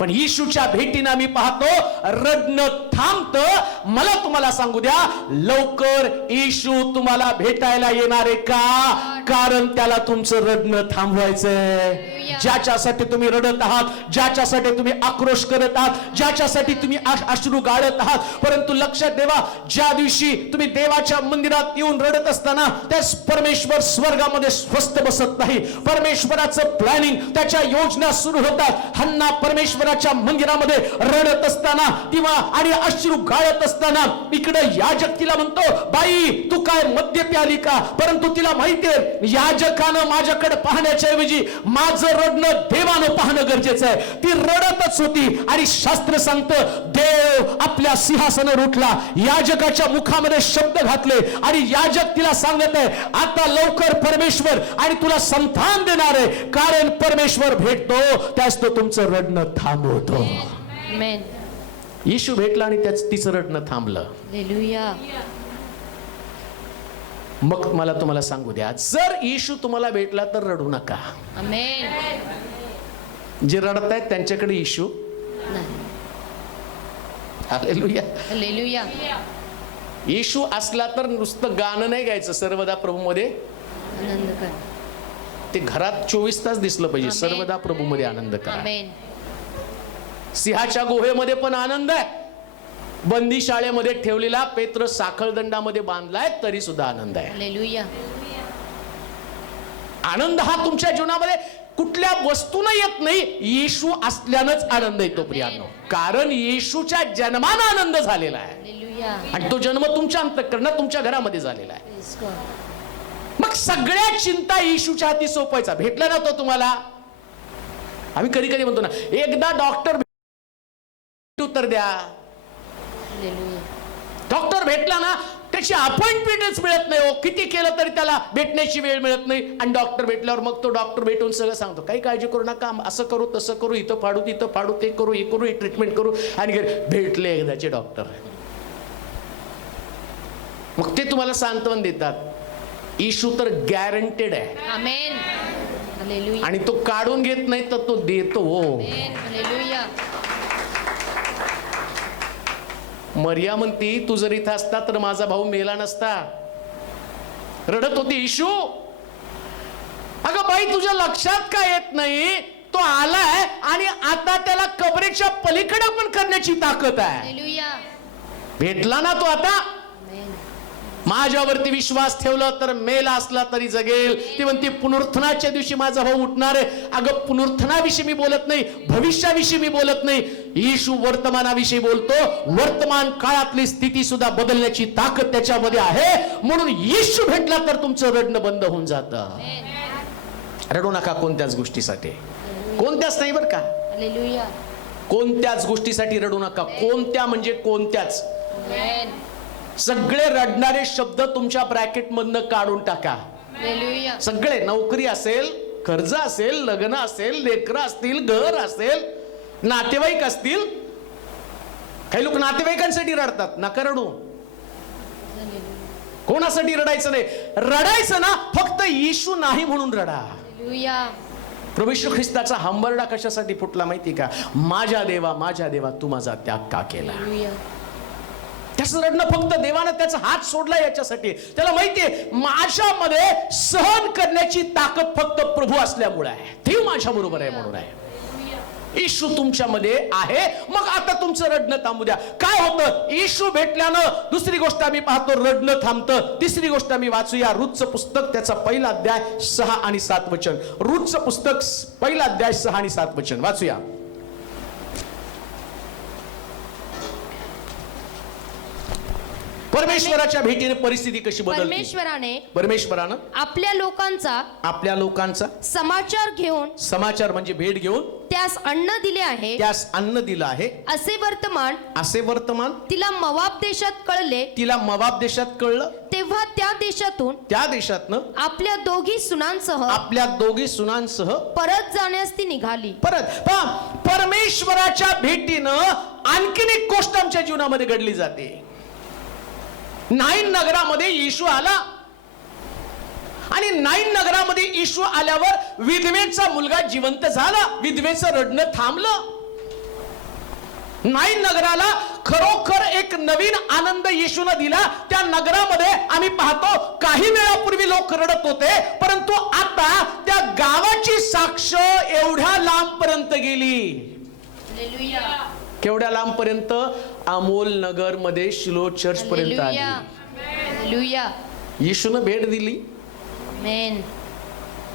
पण येशूच्या भेटीने आम्ही पाहतो रडणं थांबतं. मला तुम्हाला सांगू द्या, लवकर येशू तुम्हाला भेटायला येणार आहे का? कारण त्याला तुमचं रडणं थांबवायचंय. ज्याच्यासाठी तुम्ही रडत आहात, ज्याच्यासाठी तुम्ही आक्रोश करत आहात, ज्याच्यासाठी तुम्ही अश्रू गाळत आहात, परंतु लक्षात ठेवा, ज्या दिवशी तुम्ही देवाच्या मंदिरात येऊन रडत असताना त्या परमेश्वर स्वर्गामध्ये स्वस्थ बसत नाही. परमेश्वराचं प्लॅनिंग, त्याच्या योजना सुरू होतात. हन्ना परमेश्वराच्या मंदिरामध्ये रडत असताना किंवा आणि अश्रू गाळत असताना इकडे याजक तिला म्हणतो, बाई तू काय मद्य प्याली का? परंतु तिला माहितीये याजकानं माझ्याकडे पाहण्याच्या ऐवजी माझं रडणं देवानं पाहणं गरजेचं आहे. ती रडतच होती आणि शास्त्र सांगतं देव आपल्या सिंहासनावर उठला, याजकाच्या मुखामध्ये शब्द घातले आणि याजक तिला सांगत आहे, आता लवकर परमेश्वर आणि तुला संतान देणार आहे, कारण परमेश्वर भेटतो त्यास तो तुमचं रडणं थांबवतो. आमेन. येशू भेटला आणि त्याच तिचं रडणं थांबलं. हालेलुया. मग मला तुम्हाला सांगू द्या, जर येशू तुम्हाला भेटला तर रडू नका. आमेन. जे रडत आहेत त्यांच्याकडे येशू नाही. हालेलुया. हालेलुया. येशू असला तर नुसतं गाणं नाही गायचं सर्वदा प्रभूमध्ये, आनंद कर. ते घरात 24 तास दिसलं पाहिजे. आमेन. सर्वदा प्रभूमध्ये आनंद करा. आमेन. सिंहाच्या गुहेमध्ये पण आनंद आहे, बंदी शाळेमध्ये ठेवलेला पेत्र साखळदंडामध्ये बांधलाय तरी सुद्धा आनंद आहे. हालेलुया. आनंद हा तुमच्या जीवनामध्ये कुठल्या वस्तूने येत नाही, येशू असल्यानंच आनंद येतो प्रियांनो. कारण येशूच्या जन्मानं आनंद झालेला आहे हालेलुया. आणि तो जन्म तुमच्या अंतःकरणात, तुमच्या घरामध्ये झालेला आहे. Praise God. मग सगळ्या चिंता येशूच्या हाती सोपायचा. भेटला ना तो तुम्हाला. आम्ही कधी कधी म्हणतो ना, एकदा डॉक्टर उत्तर द्या. हालेलुया. डॉक्टर भेटला ना त्याची अपॉइंटमेंटच मिळत नाही हो. किती केलं तरी त्याला भेटण्याची वेळ मिळत नाही. आणि डॉक्टर भेटल्यावर मग तो डॉक्टर भेटून सगळं सांगतो, काही काळजी करू नका, असं करू तसं करू, इथं फाडू तिथं फाडू, ते करू हे करू, ही ट्रीटमेंट करू. आणि भेटले एकदाचे डॉक्टर, मग ते तुम्हाला सांत्वन देतात. येशू तर गॅरंटेड आहे. आमेन. हालेलुया. आणि तो काढून घेत नाही तर तो देतो. आमेन. हालेलुया. मरिया म्हणती, तू जर इथं असता तर माझा भाऊ मेला नसता. रडत होती येशू. अगं बाई, तुझ्या लक्षात का येत नाही, तो आलाय आणि आता त्याला कबरेच्या पलीकडे पण करण्याची ताकद आहे. हालेलुया. भेटला ना तो आता. आमेन. माझ्यावरती विश्वास ठेवला तर मेला असला तरी जगेल. ती म्हणते पुनरुत्थानाच्या दिवशी माझा भाऊ उठणार आहे. अगं पुनरुत्थानाविषयी मी बोलत नाही, भविष्याविषयी मी बोलत नाही, येशू वर्तमानाविषयी बोलतो. वर्तमान काळातली स्थिती सुद्धा बदलण्याची ताकद त्याच्यामध्ये आहे. म्हणून येशू भेटला तर तुमचं रडणं बंद होऊन जातं. रडू नका कोणत्याच गोष्टीसाठी, कोणत्याच नाही बरं का, हालेलुया. कोणत्याच गोष्टीसाठी रडू नका. कोणत्या म्हणजे कोणत्याच. आमेन. सगळे रडणारे शब्द तुमच्या ब्रॅकेट मधनं काढून टाका. हालेलुया. सगळे, नोकरी असेल, कर्ज असेल, लग्न असेल, लेकरं असतील, घर असेल, नातेवाईक असतील. काही लोक नातेवाईकांसाठी रडतात, नका रडू. कोणासाठी रडायचं नाही. रडायचं ना फक्त येशू नाही म्हणून रडा. हालेलुया. प्रभू येशू ख्रिस्ताचा हंबरडा कशासाठी फुटला माहिती का? माझ्या देवा तू माझा त्याग का केला. हालेलुया. त्याचं रडणं फक्त देवानं त्याचा हात सोडला याच्यासाठी. त्याला माहितीये माझ्यामध्ये सहन करण्याची ताकद फक्त प्रभू असल्यामुळे आहे. देव माझ्या बरोबर आहे म्हणून आहे. येशू तुमच्यामध्ये आहे. मग आता तुमचं रडणं थांबू द्या. काय होतं येशू भेटल्यानं? दुसरी गोष्ट आम्ही पाहतो, रडणं थांबतं. तिसरी गोष्ट आम्ही वाचूया रूथचं पुस्तक, त्याचा पहिला अध्याय 6 आणि 7 वचन. रूथचं पुस्तक पहिला अध्याय 6 आणि 7 वचन वाचूया. परमेश्वराच्या भेटीने परिस्थिती कशी बदलते? परमेश्वरानं आपल्या लोकांचा समाचार घेऊन समाचार म्हणजे भेट घेऊन त्यास अन्न दिले आहे. त्यास अन्न दिलं आहे. असे वर्तमान तिला मोवाब देशात कळलं. तेव्हा त्या देशातून आपल्या दोघी सुनांसह परत जाण्यास ती निघाली. परमेश्वराच्या भेटीनं आणखीन एक गोष्ट आमच्या जीवनामध्ये घडली जाते. नाईन नगरामध्ये येशू आला आणि नाईन नगरामध्ये येशू आल्यावर विधवेचा मुलगा जिवंत झाला. विधवेचं रडणं थांबलं. नाईन नगराला खरोखर एक नवीन आनंद येशूने दिला. त्या नगरामध्ये आम्ही पाहतो काही वेळापूर्वी लोक रडत होते, परंतु आता त्या गावाची साक्ष एवढ्या लांब पर्यंत गेली. केवढ्या लांब पर्यंत? अमोल नगर मध्ये शिलो चर्च पर्यंत आली. येशूने भेट दिली.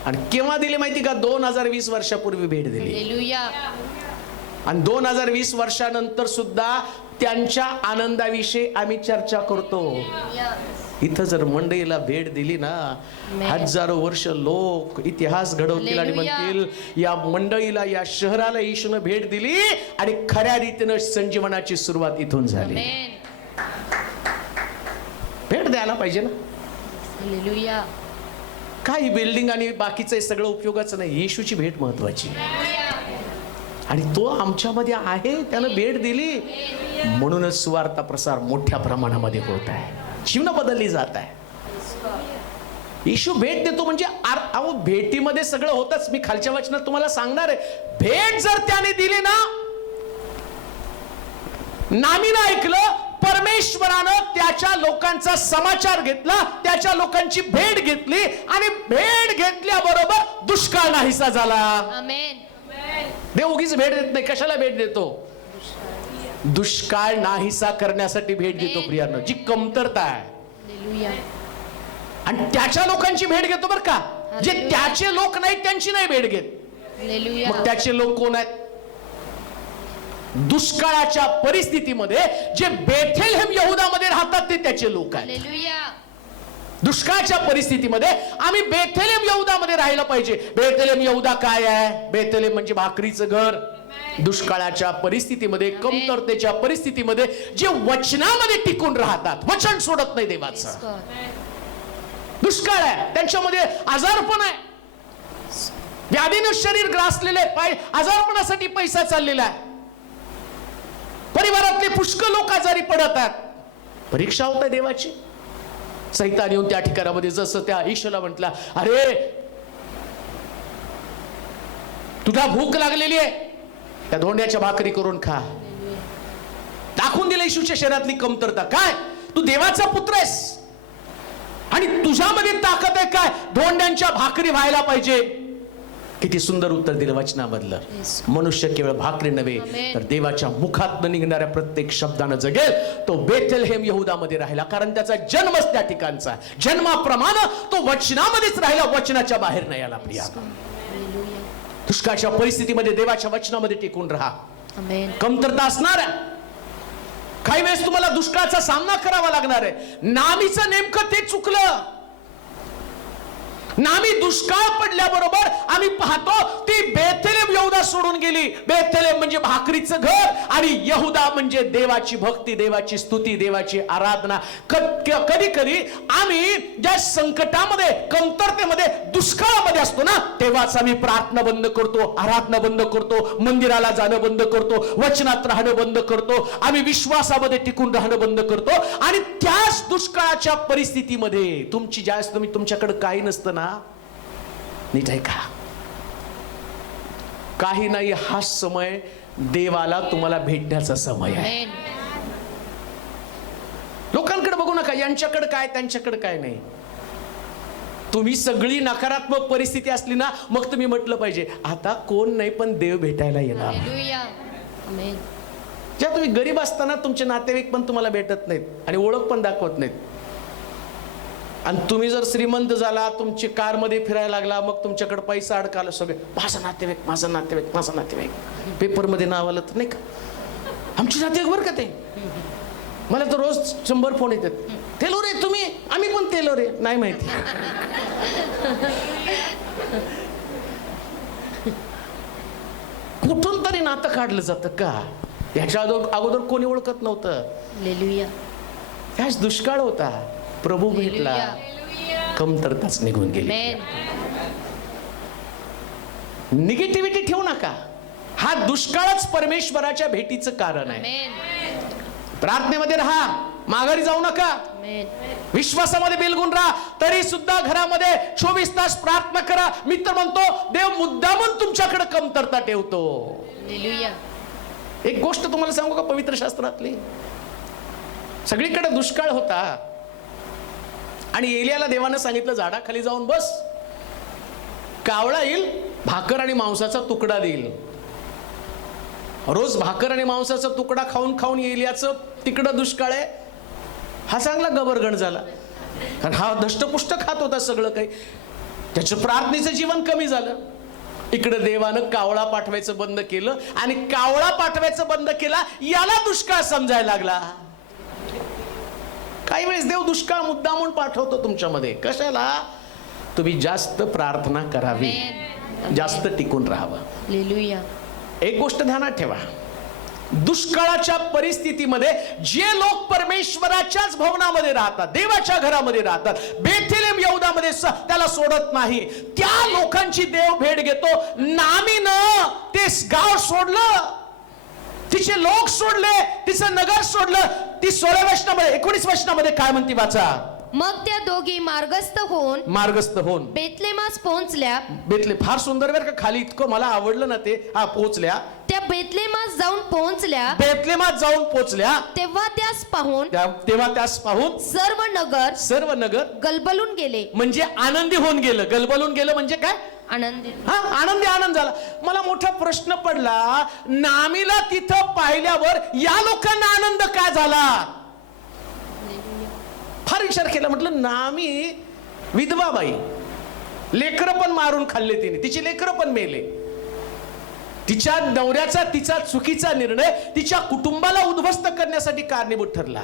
आणि केव्हा दिली माहिती का? 2020 वर्षापूर्वी भेट दिली. आणि 2020 वर्षानंतर सुद्धा त्यांच्या आनंदाविषयी आम्ही चर्चा करतो. इथं जर मंडईला भेट दिली ना, हजारो वर्ष लोक इतिहास घडवतील आणि म्हणतील या मंडळीला, या शहराला येशूने भेट दिली आणि खऱ्या रीतीनं संजीवनाची सुरुवात इथून झाली. भेट द्यायला पाहिजे ना. काही बिल्डिंग आणि बाकीचं सगळं उपयोगाचं नाही. येशूची भेट महत्वाची आणि तो आमच्यामध्ये आहे. त्यानं भेट दिली म्हणूनच सुवार्ता प्रसार मोठ्या प्रमाणामध्ये होत आहे. जीवन बदलली जात आहे. येशू भेट देतो म्हणजे अहो भेटीमध्ये सगळं होतच. मी खालच्या वचनात तुम्हाला सांगणार आहे, भेट जर त्याने दिली ना, नामीनं ऐकलं, परमेश्वरानं त्याच्या लोकांचा समाचार घेतला, त्याच्या लोकांची भेट घेतली आणि भेट घेतल्याबरोबर दुष्काळ नाहीसा झाला. देव उगीच भेट देत नाही. कशाला भेट देतो? दुष्काळ नाहीसा करण्यासाठी भेट देतो प्रियांनो, जी कमतरता आहे. आणि त्याच्या लोकांची भेट घेतो बरं का. जे त्याचे लोक नाहीत त्यांची नाही भेट घेत. मग त्याचे लोक कोण आहेत? दुष्काळाच्या परिस्थितीमध्ये जे बेथलेहेम यहुदामध्ये राहतात ते त्याचे लोक आहेत. दुष्काळाच्या परिस्थितीमध्ये आम्ही बेथलेहेम यहुदामध्ये राहायला पाहिजे. बेथलेहेम यहुदा काय आहे? बेथलेहेम म्हणजे भाकरीचं घर. दुष्काळाच्या परिस्थितीमध्ये, कमतरतेच्या परिस्थितीमध्ये जे वचनामध्ये टिकून राहतात, वचन सोडत नाही देवाचं. दुष्काळ आहे, त्यांच्यामध्ये आजारपण आहे, व्याधीनं शरीर ग्रासलेले, आजारपणासाठी पैसा चाललेला आहे, परिवारातले पुष्कळ लोक आजारी पडत आहेत. परीक्षा होत आहे देवाची. सैतान येऊन त्या ठिकाणामध्ये जसं त्या ईशूला म्हटला, अरे तुला भूक लागलेली आहे, त्या धोंड्याच्या भाकरी करून खा. दाखवून दिलं येशूच्या शरीरातली कमतरता. काय तू देवाचा पुत्र आहेस आणि तुझ्यामध्ये ताकद आहे काय? धोंड्यांच्या भाकरी व्हायला पाहिजे. किती सुंदर उत्तर दिलं वचनामधलं. मनुष्य केवळ भाकरी नव्हे तर देवाच्या मुखातून निघणाऱ्या प्रत्येक शब्दानं जगेल. तो बेथलेहेम यहुदामध्ये राहिला कारण त्याचा जन्मच त्या ठिकाणचा. जन्माप्रमाणे तो वचनामध्येच राहिला, वचनाच्या बाहेर नाही आला. प्रिया, दुष्काळाच्या परिस्थितीमध्ये देवाच्या वचनामध्ये टिकून राहा. कमतरता असणार आहे, काही वेळेस तुम्हाला दुष्काळाचा सामना करावा लागणार आहे. नामीचं नेमकं ते चुकलं. नामी दुष्काळ पडल्याबरोबर आम्ही पाहतो ती बेथलेहेम यहुदा सोडून गेली. बेथलेहेम म्हणजे भाकरीचं घर आणि यहुदा म्हणजे देवाची भक्ती, देवाची स्तुती, देवाची आराधना. कधी कधी आम्ही ज्या संकटामध्ये, कमतरतेमध्ये, दुष्काळामध्ये असतो ना, तेव्हाच आम्ही प्रार्थना बंद करतो, आराधना बंद करतो, मंदिराला जाणं बंद करतो, वचनात राहणं बंद करतो, आम्ही विश्वासामध्ये टिकून राहणं बंद करतो. आणि त्याच दुष्काळाच्या परिस्थितीमध्ये तुमची ज्यावेळेस तुम्ही तुमच्याकडे काही नसतं ना, नीट ऐका, काही नाही, हा समय देवाला तुम्हाला भेटण्याचा समय आहे. लोकांकडे बघू नका, यांच्याकडे काय त्यांच्याकडे काय नाही. तुम्ही सगळी नकारात्मक परिस्थिती असली ना, मग तुम्ही म्हटलं पाहिजे आता कोण नाही पण देव भेटायला येणार. ज्या तुम्ही गरीब असताना तुमचे नातेवाईक पण तुम्हाला भेटत नाहीत आणि ओळख पण दाखवत नाहीत, आणि तुम्ही जर श्रीमंत झाला, तुमची कार मध्ये फिरायला लागला, मग तुमच्याकडे पैसा अडकाला, सगळे माझा नातेवाईक, माझा नातेवाईक, माझा नातेवाईक, पेपर मध्ये नाव आलं तर नाही का, आमची नातेवाईक बरं का ते. मला तर रोज 100 फोन येतात. तेलो रे तुम्ही, आम्ही पण तेलो रे. नाही माहिती. कुठून तरी नातं काढलं जातं का? याच्या अगोदर कोणी ओळखत नव्हतं. हालेलुया. ह्याच दुष्काळ होता, प्रभू भेटला, कमतरताच निघून गेली. आमेन. निगेटिव्हिटी ठेवू नका. हा दुष्काळच परमेश्वराच्या भेटीचं कारण आहे. आमेन. प्रार्थनेमध्ये राहा, माघारी जाऊ नका. आमेन. विश्वासामध्ये बिलगून राहा. तरी सुद्धा घरामध्ये 24 तास प्रार्थना करा. मी तर म्हणतो देव मुद्दामून तुमच्याकडे कमतरता ठेवतो. हालेलुया. एक गोष्ट तुम्हाला सांगू का पवित्र शास्त्रातली? सगळीकडे दुष्काळ होता आणि एलियाला देवानं सांगितलं झाडाखाली जाऊन बस, कावळा येईल, भाकर आणि मांसाचा तुकडा देईल. रोज भाकर आणि मांसाचा तुकडा खाऊन खाऊन एलियाचं तिकडं दुष्काळ आहे. हा चांगला गबरगण झाला, कारण हा दष्टपुष्ट खात होता सगळं काही. त्याचं प्रार्थनेचं जीवन कमी झालं. इकडे देवानं कावळा पाठवायचं बंद केलं आणि कावळा पाठवायचं बंद केला, याला दुष्काळ समजायला लागला. काही वेळेस देव दुष्काळ मुद्दामून पाठवतो तुमच्यामध्ये. कशाला? तुम्ही जास्त प्रार्थना करावी, जास्त टिकून राहावं. हालेलुया. एक गोष्ट ध्यानात ठेवा, दुष्काळाच्या परिस्थितीमध्ये जे लोक परमेश्वराच्याच भवनामध्ये राहतात, देवाच्या घरामध्ये राहतात, बेथलेम यहूदामध्ये त्याला सोडत नाही, त्या लोकांची देव भेट घेतो. नामीनं ते गाव सोडलं, तिचे लोक सोडले, तिचं नगर सोडलं. ती 16 वचनामध्ये 19 वचनामध्ये काय म्हणती वाचा. मग त्या दोघी मार्गस्थ होऊन बेतलेमास पोहोचल्या. बेतले फार सुंदर बरं का, खाली इतकं मला आवडलं ना ते. हा पोहोचल्या, त्या बेतलेमास जाऊन पोहोचल्या. तेव्हा त्यास पाहून सर्व नगर गलबलून गेले. म्हणजे आनंदी होऊन गेलं. गलबलून गेलं म्हणजे काय? आनंदित. हा, आनंद झाला. मला मोठा प्रश्न पडला, नामीला तिथं पाहिल्यावर या लोकांना आनंद का झाला? फार विचार केला. म्हटलं नामी विधवा बाई, लेकरं पण मारून खाल्ले तिने, तिची लेकरं पण मेले. तिच्या नवऱ्याचा तिचा चुकीचा निर्णय तिच्या कुटुंबाला उद्ध्वस्त करण्यासाठी कारणीभूत ठरला.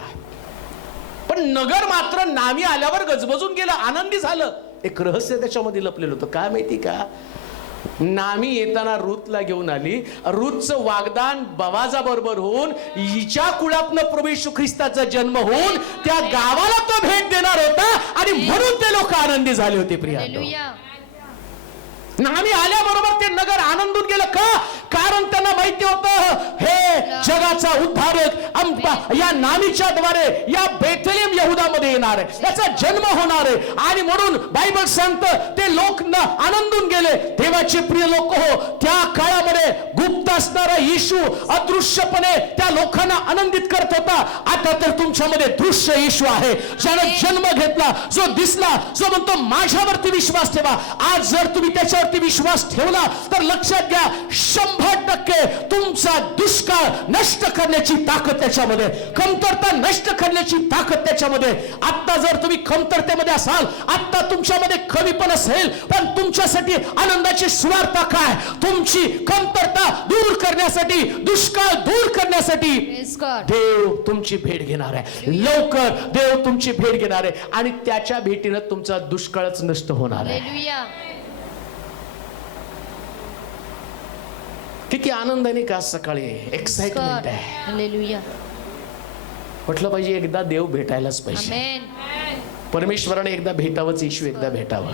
पण नगर मात्र नामी आल्यावर गजबजून गेलं, आनंदी झालं. एक रहस्य त्याच्यामध्ये लपलेलं होतं. काय माहिती का? नामी येताना रूथला घेऊन आली. रूथचं वागदान बवाजा बरोबर होऊन, हिच्या कुळातनं प्रभू येशू ख्रिस्ताचा जन्म होऊन त्या गावाला तो भेट देणार होता आणि म्हणून ते लोक आनंदी झाले होते. प्रिया, हालेलुया. नामी आल्याबरोबर ते नगर आनंदून गेलं. का? कारण त्यांना माहिती होतं हे जगाचा उद्धारक या नामीच्या द्वारे या बेथलेम यहूदामध्ये येणार आहे, याचा जन्म होणार आहे. आणि म्हणून बायबल सांगतं ते लोक आनंदून गेले. देवाचे प्रिय लोक हो, त्या काळामध्ये गुप्त असणारा येशू अदृश्यपणे त्या लोकांना आनंदित करत होता. आता तर तुमच्यामध्ये दृश्य येशू आहे, ज्याने जन्म घेतला, जो दिसला, जो म्हणतो माझ्यावरती विश्वास ठेवा. आज जर तुम्ही त्याच्यावरती विश्वास ठेवला तर लक्षात घ्या, 100% तुमचा दुष्काळ नष्ट करण्याची ताकद त्याच्यामध्ये, कमतरता नष्ट करण्याची ताकद त्याच्यामध्ये. आता जर तुम्ही कमतरतेमध्ये असाल, आता तुमच्यामध्ये कमी पण असेल, पण तुमच्यासाठी आनंदाची सुवार्ता काय? तुमची कमतरता दूर करण्यासाठी, दुष्काळ दूर करण्यासाठी देव तुमची भेट घेणार आहे. लवकर देव तुमची भेट घेणार आहे आणि त्याच्या भेटीनं तुमचा दुष्काळच नष्ट होणार आहे. हालेलुया. किती आनंद आहे का? सकाळी एक्साइटमेंट आहे. हालेलुया. म्हटलं पाहिजे एकदा देव भेटायलाच पाहिजे. आमेन. परमेश्वराने एकदा भेटावंच, येशू एकदा भेटावा.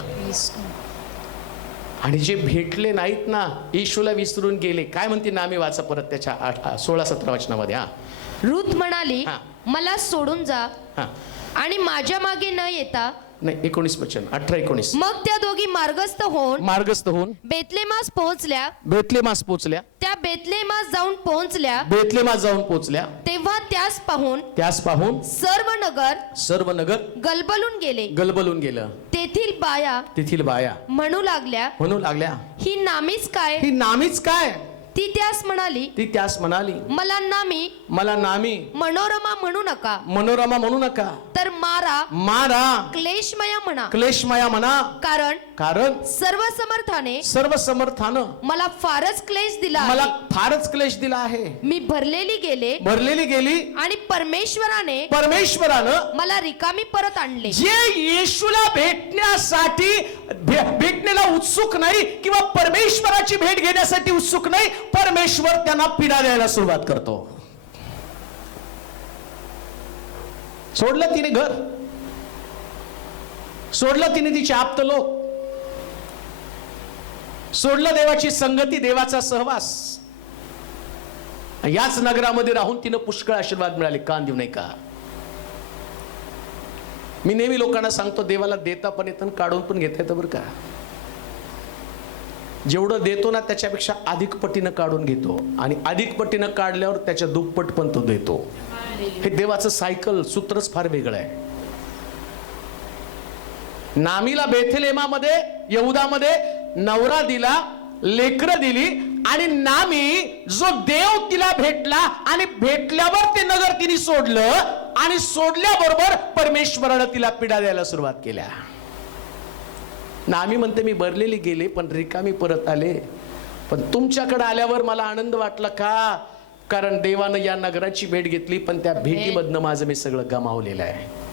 आणि जे भेटले नाहीत ना, येशूला विसरून गेले. काय म्हणते नामी वाचा परत त्याच्या 16-17 वचनामध्ये. हा, रूथ म्हणाली, हा. मला सोडून जा हा, आणि माझ्या मागे न येता. नाही 19 वचन 18-19. मग त्या दोघी मार्गस्थ होऊन बेतलेमास पोहोचल्या. त्या बेतलेमास जाऊन पोहोचल्या. तेव्हा त्यास पाहून सर्व नगर गलबलून गेलं. तेथील बाया तेथील बाया म्हणू लागल्या, म्हणू लागल्या, ही नामीच काय? ही नामीच काय? ती त्यास म्हणाली, ती त्यास म्हणाली, मला नामी मला नामी मनोरमा म्हणू नका, मनोरमा म्हणू नका, तर मारा मारा क्लेशमय म्हणा. क्लेशमया म्हणा, कारण सर्व समर्थाने सर्व समर्थानं मला फारच क्लेश दिला मला आहे. फारच क्लेश दिला आहे. मी भरलेली गेली आणि परमेश्वराने मला रिकामी परत आणले. जे येशूला भेटण्यासाठी भेटण्याला उत्सुक नाही किंवा परमेश्वराची भेट घेण्यासाठी उत्सुक नाही, परमेश्वर त्यांना पीडा द्यायला सुरुवात करतो. सोडलं तिने घर, सोडलं तिने तिचे आप्त लोक, सोडलं देवाची संगती, देवाचा सहवास. याच नगरामध्ये राहून तिनं पुष्कळ आशीर्वाद मिळाले. कान देऊ नाही का? मी नेहमी लोकांना सांगतो, देवाला देता पण येतं, काढून पण घेता येतं बरं का. जेवढं देतो ना त्याच्यापेक्षा अधिक पटीनं काढून घेतो, आणि अधिक पटीनं काढल्यावर त्याच्या दुप्पट पण तो देतो. हे देवाचं सायकल सूत्रच फार वेगळं आहे. नामीला बेथलेमामध्ये, यहुदामध्ये नवरा दिला, लेकरं दिली, आणि नामी जो देव तिला भेटला, आणि भेटल्यावर ते नगर तिने सोडलं, आणि सोडल्याबरोबर परमेश्वरानं तिला पीडा द्यायला सुरुवात केल्या. नामी म्हणते, मी भरलेली गेले पण रिकामी परत आले. पण तुमच्याकडे आल्यावर मला आनंद वाटला. का? कारण देवानं या नगराची भेट घेतली, पण त्या भेटीमधनं माझं मी सगळं गमावलेलं आहे.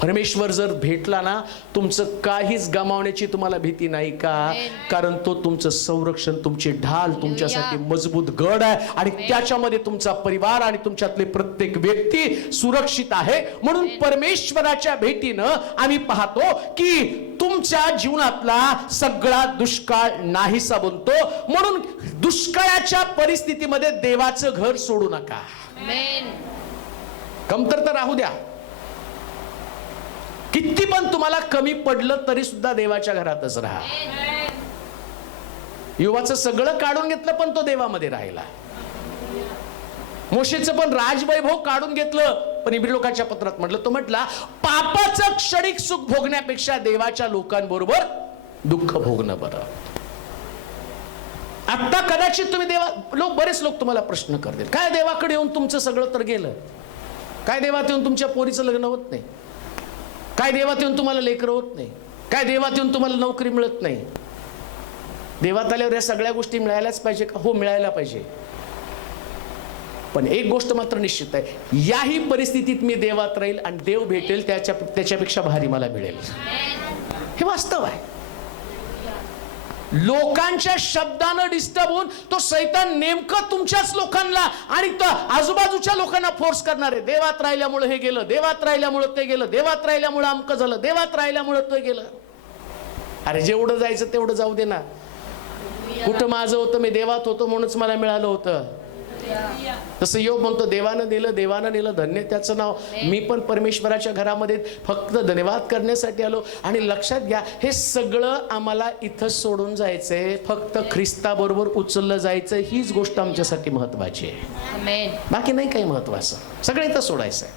परमेश्वर जर भेटला ना, तुमचं काहीच गमावण्याची तुम्हाला भीती नाही. का? कारण तो तुमचं संरक्षण, तुमची ढाल, तुमच्यासाठी मजबूत गड आहे, आणि त्याच्यामध्ये तुमचा परिवार आणि तुमच्यातले प्रत्येक व्यक्ती सुरक्षित आहे. म्हणून परमेश्वराच्या भेटीनं आम्ही पाहतो की तुमच्या जीवनातला सगळा दुष्काळ नाहीसा बनतो. म्हणून दुष्काळाच्या परिस्थितीमध्ये देवाचं घर सोडू नका. कमतरता राहू द्या, किती पण तुम्हाला कमी पडलं तरी सुद्धा देवाच्या घरातच राहा. युवाचं सगळं काढून घेतलं पण तो देवामध्ये राहिला. मोशेचं पण राजवैभव काढून घेतलं, पण इब्री लोकांच्या पत्रात म्हटलं, तो म्हटला, पापाचं क्षणिक सुख भोगण्यापेक्षा देवाच्या लोकांबरोबर दुःख भोगणं बरं. आता कदाचित तुम्ही बरेच लोक तुम्हाला प्रश्न करतील, काय देवाकडे येऊन तुमचं सगळं तर गेलं? काय देवात येऊन तुमच्या पोरीचं लग्न होत नाही? काय देवात येऊन तुम्हाला लेकरं होत नाही? काय देवात येऊन तुम्हाला नोकरी मिळत नाही? देवात आल्यावर या सगळ्या गोष्टी मिळायलाच पाहिजे का? हो, मिळायला पाहिजे. पण एक गोष्ट मात्र निश्चित आहे, याही परिस्थितीत मी देवात राहील आणि देव भेटेल त्याच्यापेक्षा भारी मला मिळेल. हे वास्तव आहे. लोकांच्या शब्दानं डिस्टर्ब होऊन तो सैतान नेमकं तुमच्याच लोकांना आणि आजूबाजूच्या लोकांना फोर्स करणार आहे. देवात राहिल्यामुळे हे गेलं, देवात राहिल्यामुळे ते गेलं, देवात राहिल्यामुळे अमकं झालं, देवात राहिल्यामुळे ते गेलं. अरे जेवढं जायचं तेवढं जाऊ दे ना. कुठं माझं होतं, मी देवात होतो म्हणूनच मला मिळालं होतं. तसं योग म्हणतो, देवानं दिलं धन्य त्याचं नाव. मी पण परमेश्वराच्या घरामध्ये फक्त धन्यवाद करण्यासाठी आलो. आणि लक्षात घ्या, हे सगळं आम्हाला इथं सोडून जायचंय, फक्त ख्रिस्ताबरोबर उचललं जायचं. हीच गोष्ट आमच्यासाठी महत्वाची आहे. बाकी नाही काही महत्वाचं, सगळं इथं सोडायचंय.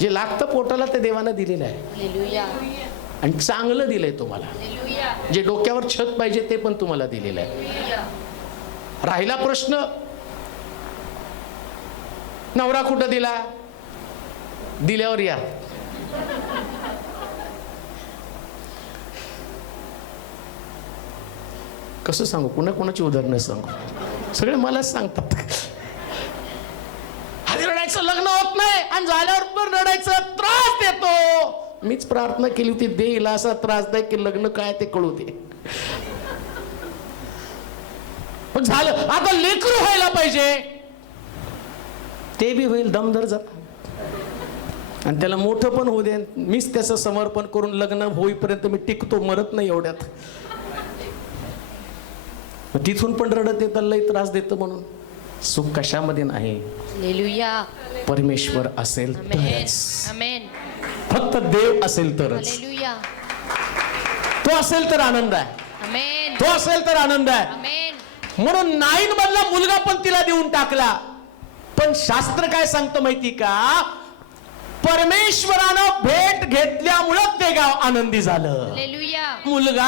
जे लागतं पोटाला ते देवानं दिलेलं आहे, आणि चांगलं दिलंय तुम्हाला. जे डोक्यावर छत पाहिजे ते पण तुम्हाला दिलेलं आहे. राहिला प्रश्न, नवरा कुठं दिला? दिल्यावर या. कसं सांगू, कोणाची उदाहरणं सांगू? सगळे मलाच सांगतात. आधी रडायचं लग्न होत नाही, आणि झाल्यावर पण रडायचं, त्रास देतो. मीच प्रार्थना केली होती, देईल असा त्रास द्या की लग्न काय ते कळू दे. झालं, आता लेकरू व्हायला पाहिजे, ते बी होईल, दमदर जा, आणि त्याला मोठं पण होऊ दे. मीच त्याचं समर्पण करून लग्न होईपर्यंत मी टिकतो, मरत नाही एवढ्यात. तिथून पण रडत येतं, लई त्रास देतं. म्हणून सुख कशामध्ये नाही, परमेश्वर असेल तरच, फक्त देव असेल तरच. तो असेल तर आनंद आहे, तो असेल तर आनंद आहे. म्हणून 9 मधला मुलगा पण तिला देऊन टाकला. पण शास्त्र काय सांगतं माहिती का? परमेश्वरानं भेट घेतल्यामुळे ते गाव आनंदी झालं. मुलगा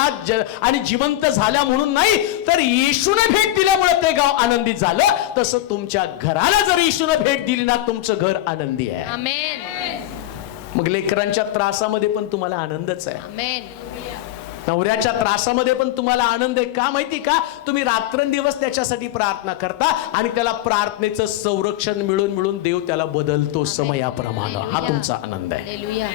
आणि जिवंत झाल्या म्हणून नाही, तर येशूने भेट दिल्यामुळे ते गाव आनंदित झालं. तसं तुमच्या घराला जर येशूने भेट दिली ना, तुमचं घर आनंदी आहे. आमेन. मग लेकरांच्या त्रासामध्ये पण तुम्हाला आनंदच आहे. आमेन. नवऱ्याच्या त्रासामध्ये पण तुम्हाला आनंद आहे. का माहिती का? तुम्ही रात्रंदिवस त्याच्यासाठी प्रार्थना करता आणि त्याला प्रार्थनेचं संरक्षण मिळून मिळून देव त्याला बदलतो समयाप्रमाणे. हा तुमचा आनंद आहे. हालेलुया.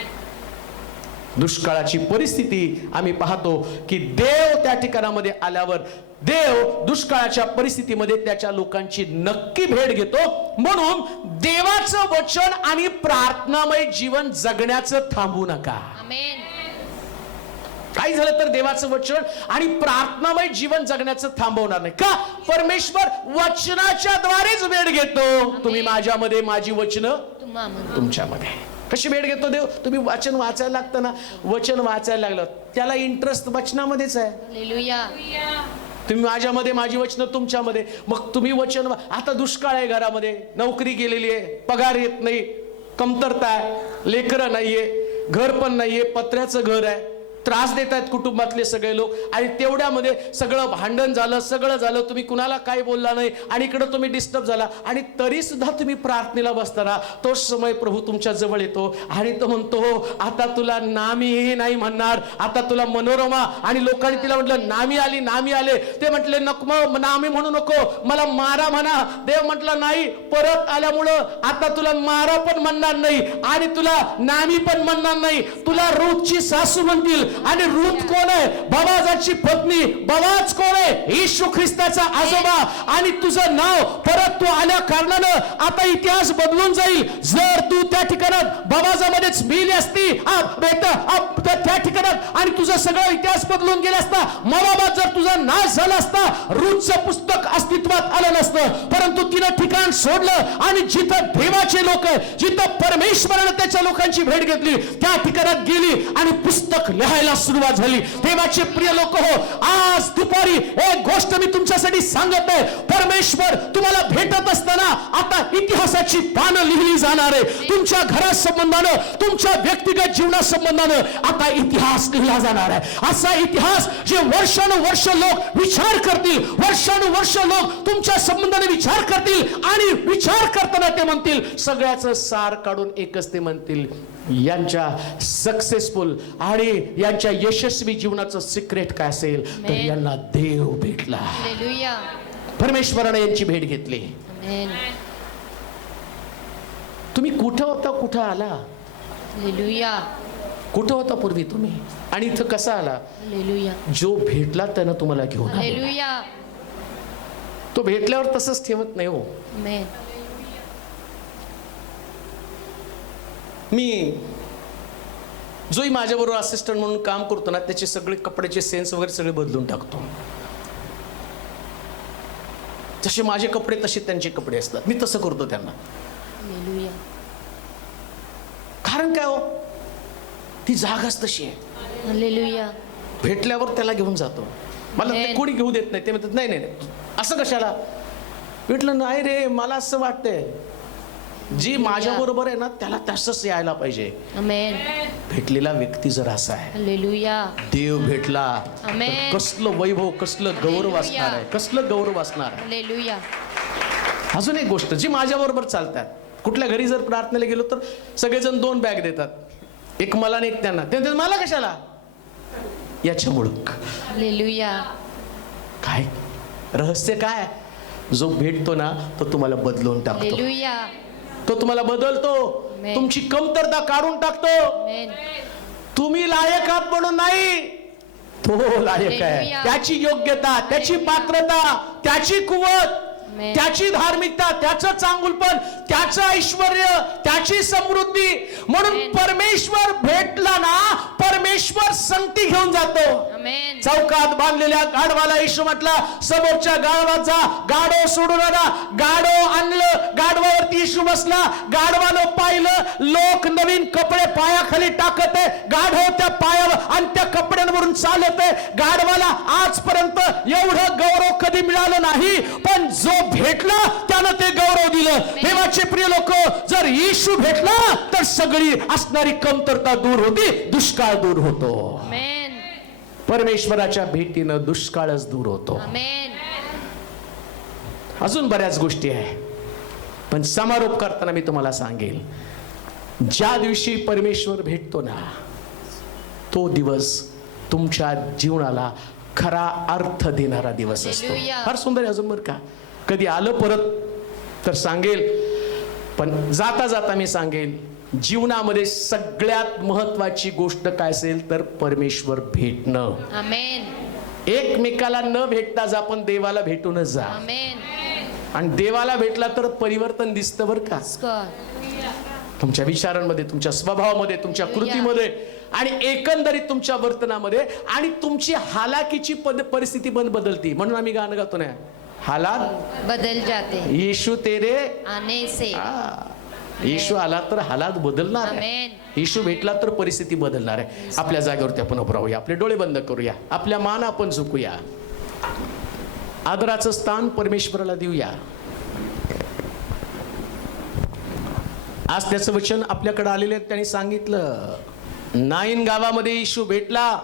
दुष्काळाची परिस्थिती आम्ही पाहतो की देव त्या ठिकाणामध्ये आल्यावर देव दुष्काळाच्या परिस्थितीमध्ये त्याच्या लोकांची नक्की भेट घेतो. म्हणून देवाचं वचन आणि प्रार्थनामय जीवन जगण्याचं थांबू नका. आमेन. काही झालं तर देवाचं वचन आणि प्रार्थनामय जीवन जगण्याचं थांबवणार नाही. का? परमेश्वर वचनाच्या द्वारेच भेट घेतो. तुम्ही माझ्यामध्ये, माझी वचनं तुमच्यामध्ये. कशी भेट घेतो देव? तुम्ही वचन वाचायला लागतं ना, वचन वाचायला लागलं त्याला इंटरेस्ट वचनामध्येच आहे. हालेलुया. तुम्ही माझ्यामध्ये, माझी वचनं तुमच्यामध्ये. मग तुम्ही वचन, आता दुष्काळ आहे घरामध्ये, नोकरी गेलेली आहे, पगार येत नाही, कमतरता आहे, लेकरं नाहीये, घर पण नाहीये, पत्र्याचं घर आहे, त्रास देत आहेत कुटुंबातले सगळे लोक, आणि तेवढ्यामध्ये सगळं भांडण झालं, सगळं झालं, तुम्ही कुणाला काय बोलला नाही, आणि इकडं तुम्ही डिस्टर्ब झाला, आणि तरी सुद्धा तुम्ही प्रार्थनेला बसताना तोच समय प्रभू तुमच्या जवळ येतो आणि तो म्हणतो, आता तुला नामी नाही म्हणणार, आता तुला मनोरमा. आणि लोकांनी तिला म्हटलं नामी आली, नामी आले. ते म्हटले नको, नामी म्हणू नको, मला मारा म्हणा. देव म्हटलं नाही, परत आल्यामुळं आता तुला मारा पण म्हणणार नाही आणि तुला नामी पण म्हणणार नाही. तुला रूथची सासू म्हणतील. आणि रूथ कोण आहे? बोआजाची पत्नी. बोआज कोण आहे? येशू ख्रिस्ताचा आजोबा. आणि तुझं नाव परत तू आल्या कारणानं आता इतिहास बदलून जाईल. जर तू त्या ठिकाणात बोआजामध्येच मिली असती त्या ठिकाणात, आणि तुझं सगळं इतिहास बदलून गेला असता, मोआबात जर तुझा नाश झाला असता, रूथचं पुस्तक अस्तित्वात आलं नसतं. परंतु तिनं ठिकाण सोडलं आणि जिथं देवाचे लोक, जिथं परमेश्वरानं त्याच्या लोकांची भेट घेतली, त्या ठिकाणात गेली आणि पुस्तक लिहायला सुरुवात झाली. देवाचे प्रिय लोक हो, आज दुपारी एक गोष्ट मी तुमच्यासाठी सांगत आहे. परमेश्वर तुम्हाला भेटत असताना आता इतिहासाची पानं लिहिली जाणार आहे. तुमच्या घरा संबंधानं, तुमच्या व्यक्तिगत जीवना संबंधानं आता इतिहास लिहिला जाणार आहे. असा इतिहास जे वर्षानुवर्ष लोक विचार करतील, वर्षानुवर्ष लोक तुमच्या संबंधाने विचार करतील, आणि विचार करताना ते म्हणतील, सगळ्याचं सार काढून एकच ते म्हणतील, यांच्या सक्सेसफुल आणि यांच्या यशस्वी जीवनाचं सिक्रेट काय असेल तर यांना देव भेटला. हालेलुया. परमेश्वराने यांची भेट घेतली. आमेन. तुम्ही कुठं होता, कुठं आला? हालेलुया. कुठं होता पूर्वी तुम्ही, आणि इथं कसा आला? हालेलुया. जो भेटला त्यानं तुम्हाला घेऊन आला. हालेलुया. तो भेटल्यावर तसंच ठेवत नाही हो. आमेन. मी जोही माझ्याबरोबर असिस्टंट म्हणून काम करतो ना, त्याचे सगळे कपड्याचे सेन्स वगैरे सगळे बदलून टाकतो. जसे माझे कपडे तसे त्यांचे कपडे असतात, मी तसं करतो त्यांना. हालेलुया. कारण काय हो, ती जागाच तशी आहे. हालेलुया. भेटल्यावर त्याला घेऊन जातो. मला ते कोणी घेऊ देत नाही. ते म्हणतात नाही नाही नाही, असं कशाला? भेटलं नाही रे, मला असं वाटतंय जी माझ्या बरोबर आहे ना त्याला तसंच यायला पाहिजे. आमेन. भेटलेला व्यक्ती जर असा आहे, हालेलुया. देव भेटला, आमेन. कसलं वैभव, कसलं गौरव असणार आहे, कसलं गौरव असणार आहे. हालेलुया. अजून एक गोष्ट जी माझ्या बरोबर चालतात, कुठल्या घरी जर प्रार्थनेला गेलो तर सगळेजण 2 बॅग देतात, एक मला आणि एक त्यांना. ते मला कशाला? याच्यामुळं. हालेलुया. काय रहस्य काय? जो भेटतो ना तो तुम्हाला बदलून टाकतो. हालेलुया. तो तुम्हाला बदलतो, आमेन. तुमची कमतरता काढून टाकतो. आमेन. तुम्ही लायक आहात म्हणून नाही, तो लायक आहे. हालेलुया. त्याची योग्यता, त्याची पात्रता, त्याची कुवत, आमेन. त्याची धार्मिकता, त्याचं चांगुलपण, त्याचं ऐश्वर्य, त्याची समृद्धी. म्हणून आमेन. परमेश्वर भेटला ना, परमेश्वर संगती घेऊन जातो. आमेन. चौकात बांधलेल्या गाढवाला येशू म्हटला, समोरच्या गाढवात जा, गाढव सोडून आला. गाढव आणलं, गाढवावरती येशू बसला. गाढवानं पाहिलं, लोक नवीन कपडे पायाखाली टाकत आहे. गाढव त्या पायावर आणि त्या कपड्यांवरून चालत आहे. गाढवाला आजपर्यंत एवढं गौरव कधी मिळालं नाही, पण जो भेटला त्यानं ते गौरव दिलं. देवाचे प्रिय लोक, जर येशू भेटला तर सगळी असणारी कमतरता दूर होती, दुष्काळ दूर होतो. आमेन. परमेश्वराच्या भेटीनं दुष्काळच दूर होतो. आमेन. अजून बऱ्याच गोष्टी आहे, पण समारोप करताना मी तुम्हाला सांगेल, ज्या दिवशी परमेश्वर भेटतो ना, तो दिवस तुमच्या जीवनाला खरा अर्थ देणारा दिवस असतो. हालेलुया. फार सुंदर आहे. अजून बरं का, कधी आलं परत तर सांगेल, पण जाता जाता मी सांगेल, जीवनामध्ये सगळ्यात महत्वाची गोष्ट काय असेल तर परमेश्वर भेटणं. आमेन. एकमेकाला न भेटताच आपण देवाला भेटूनच जा. आमेन. आणि देवाला भेटला तर परिवर्तन दिसतं बरं का, तुमच्या विचारांमध्ये, तुमच्या स्वभावामध्ये, तुमच्या कृतीमध्ये आणि एकंदरीत तुमच्या वर्तनामध्ये. आणि तुमची हालाकीची परिस्थिती पण बदलती. म्हणून आम्ही गाणं गातो ना, हालात बदल जाते येशू तेरे आने से. येशू आला तर हालात बदलणार आहे. आमेन. येशू भेटला तर परिस्थिती बदलणार आहे. आपल्या जागेवरती आपण उभं राहूया, आपले डोळे बंद करूया, आपल्या मान आपण झुकूया, आदराचं स्थान परमेश्वराला देऊया. आज त्याचं वचन आपल्याकडे आलेले आहे. त्यांनी सांगितलं, नाईन गावामध्ये येशू भेटला.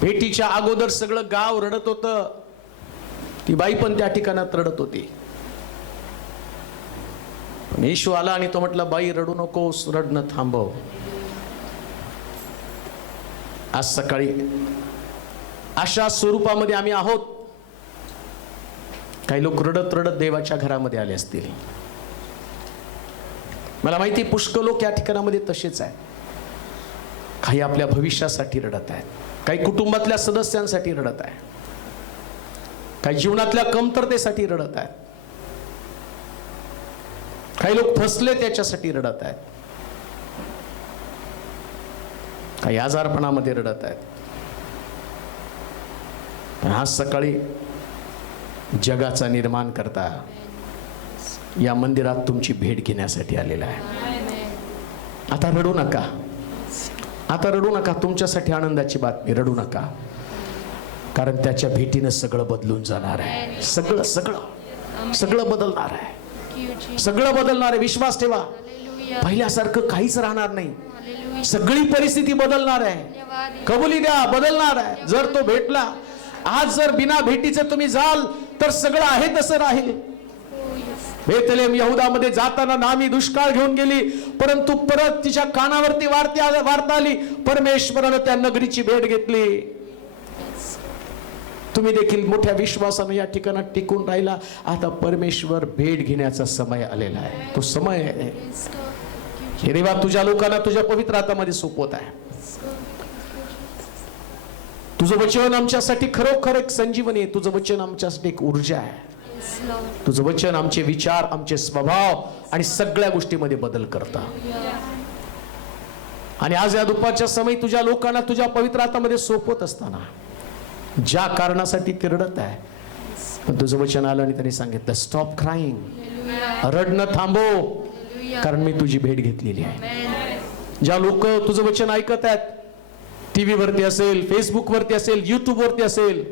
भेटीच्या अगोदर सगळं गाव रडत होतं, ती बाई पण त्या ठिकाणात रडत होती. पण येशू आला आणि तो म्हटला, बाई रडू नकोस, रडणं थांबव. आज सकाळी अशा स्वरूपामध्ये आम्ही आहोत. काही लोक रडत रडत देवाच्या घरामध्ये आले असतील. मला माहिती, पुष्कळ लोक या ठिकाणामध्ये तसेच आहे. काही आपल्या भविष्यासाठी रडत आहेत, काही कुटुंबातल्या सदस्यांसाठी रडत आहे, काही जीवनातल्या कमतरतेसाठी रडत आहेत, काही लोक फसले त्याच्यासाठी रडत आहेत, काही आजारपणामध्ये रडत आहेत. आज सकाळी जगाचा निर्माण करता या मंदिरात तुमची भेट घेण्यासाठी आलेला आहे. आता रडू नका, आता रडू नका. तुमच्यासाठी आनंदाची बातमी, रडू नका, कारण त्याच्या भेटीनं सगळं बदलून जाणार आहे. सगळं सगळं सगळं बदलणार आहे, सगळं बदलणार आहे. विश्वास ठेवा, पहिल्यासारखं काहीच राहणार नाही. सगळी परिस्थिती बदलणार आहे. कबुली द्या, बदलणार आहे. जर तो भेटला, आज जर बिना भेटीचं तुम्ही जाल तर सगळं आहे तसं राहील. बेथलेम यहुदामध्ये जाताना नामी दुष्काळ घेऊन गेली, परंतु परत तिच्या कानावरती वार्ता आली, परमेश्वरानं त्या नगरीची भेट घेतली. तुम्ही देखील मोठ्या विश्वासाने या ठिकाणात टिकून राहिला. आता परमेश्वर भेट घेण्याचा समय आलेला आहे. तो समय आहे. हे देवा तुझ्या लोकांना तुझ्या पवित्र हातामध्ये सोपवत आहे. तुझं वचन आमच्यासाठी खरोखर एक संजीवनी आहे. तुझं वचन आमच्यासाठी एक ऊर्जा आहे. तुझं वचन आमचे विचार, आमचे स्वभाव आणि सगळ्या गोष्टीमध्ये बदल करतं. आणि आज या दुपारच्या समय तुझ्या लोकांना तुझ्या पवित्र हातामध्ये सोपवत असताना ज्या कारणासाठी ते रडत आहे, पण तुझं वचन आलं आणि त्यांनी सांगितलं, स्टॉप क्राईंग, रडणं थांबव, कारण मी तुझी भेट घेतलेली आहे. ज्या लोक तुझं वचन ऐकत आहेत, टीव्ही वरती असेल, फेसबुक वरती असेल, युट्यूब वरती असेल,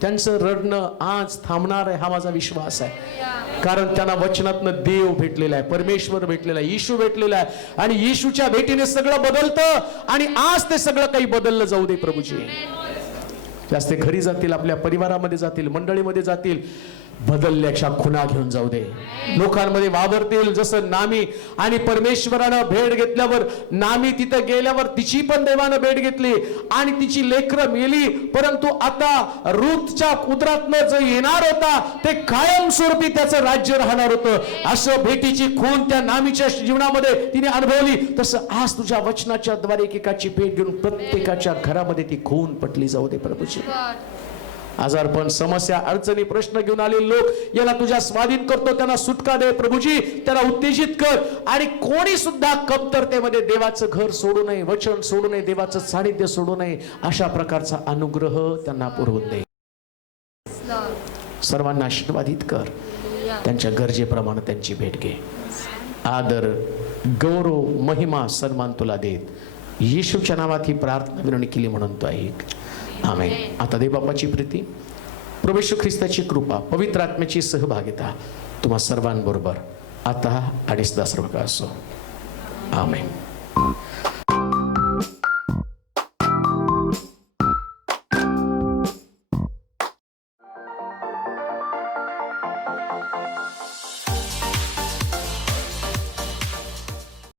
त्यांचं रडणं आज थांबणार आहे, हा माझा विश्वास आहे. कारण त्यांना वचनातनं देव भेटलेला आहे, परमेश्वर भेटलेला आहे, येशू भेटलेला आहे. आणि येशूच्या भेटीने सगळं बदलतं. आणि आज ते सगळं काही बदललं जाऊ दे प्रभूजी. जास्त घरी जातील, आपल्या परिवारामध्ये जातील, मंडळीमध्ये जातील, बदलल्याच्या खुणा घेऊन जाऊ दे. लोकांमध्ये वावरतील जसं नामी. आणि परमेश्वरानं भेट घेतल्यावर, नामी तिथं गेल्यावर तिची पण देवानं भेट घेतली आणि तिची लेकरं मेली, परंतु आता रूथच्या उदरातनं जो येणार होता ते कायमस्वरूपी त्याचं राज्य राहणार होतं. असं भेटीची खून त्या नामीच्या जीवनामध्ये तिने अनुभवली. तसं आज तुझ्या वचनाच्या द्वारे एकेकाची भेट घेऊन प्रत्येकाच्या घरामध्ये ती खून पटली जाऊ दे प्रभूजी. आजारपण, समस्या, अडचणी, प्रश्न घेऊन आलेले लोक याला तुझ्या स्वाधीन करतो. त्यांना सुटका दे प्रभूजी, त्यांना उत्तेजित कर. आणि कोणी सुद्धा कमतरतेमध्ये देवाचं घर सोडू नये, वचन सोडू नये, देवाचं सानिध्य सोडू नये, अशा प्रकारचा अनुग्रह त्यांना पुरवून दे. सर्वांना आशीर्वादित कर. त्यांच्या गरजेप्रमाणे त्यांची भेट घे. आदर, गौरव, महिमा, सन्मान तुला देत येशूच्या नावात ही प्रार्थना विनवणी केली म्हणून तो ऐक. आमेन. आता देव बापाची प्रीती, प्रभू येशू ख्रिस्ताची कृपा, पवित्र आत्म्याची सहभागिता तुम्हा सर्वांबरोबर आता आणि सदा सर्वकाळ असो. आमेन.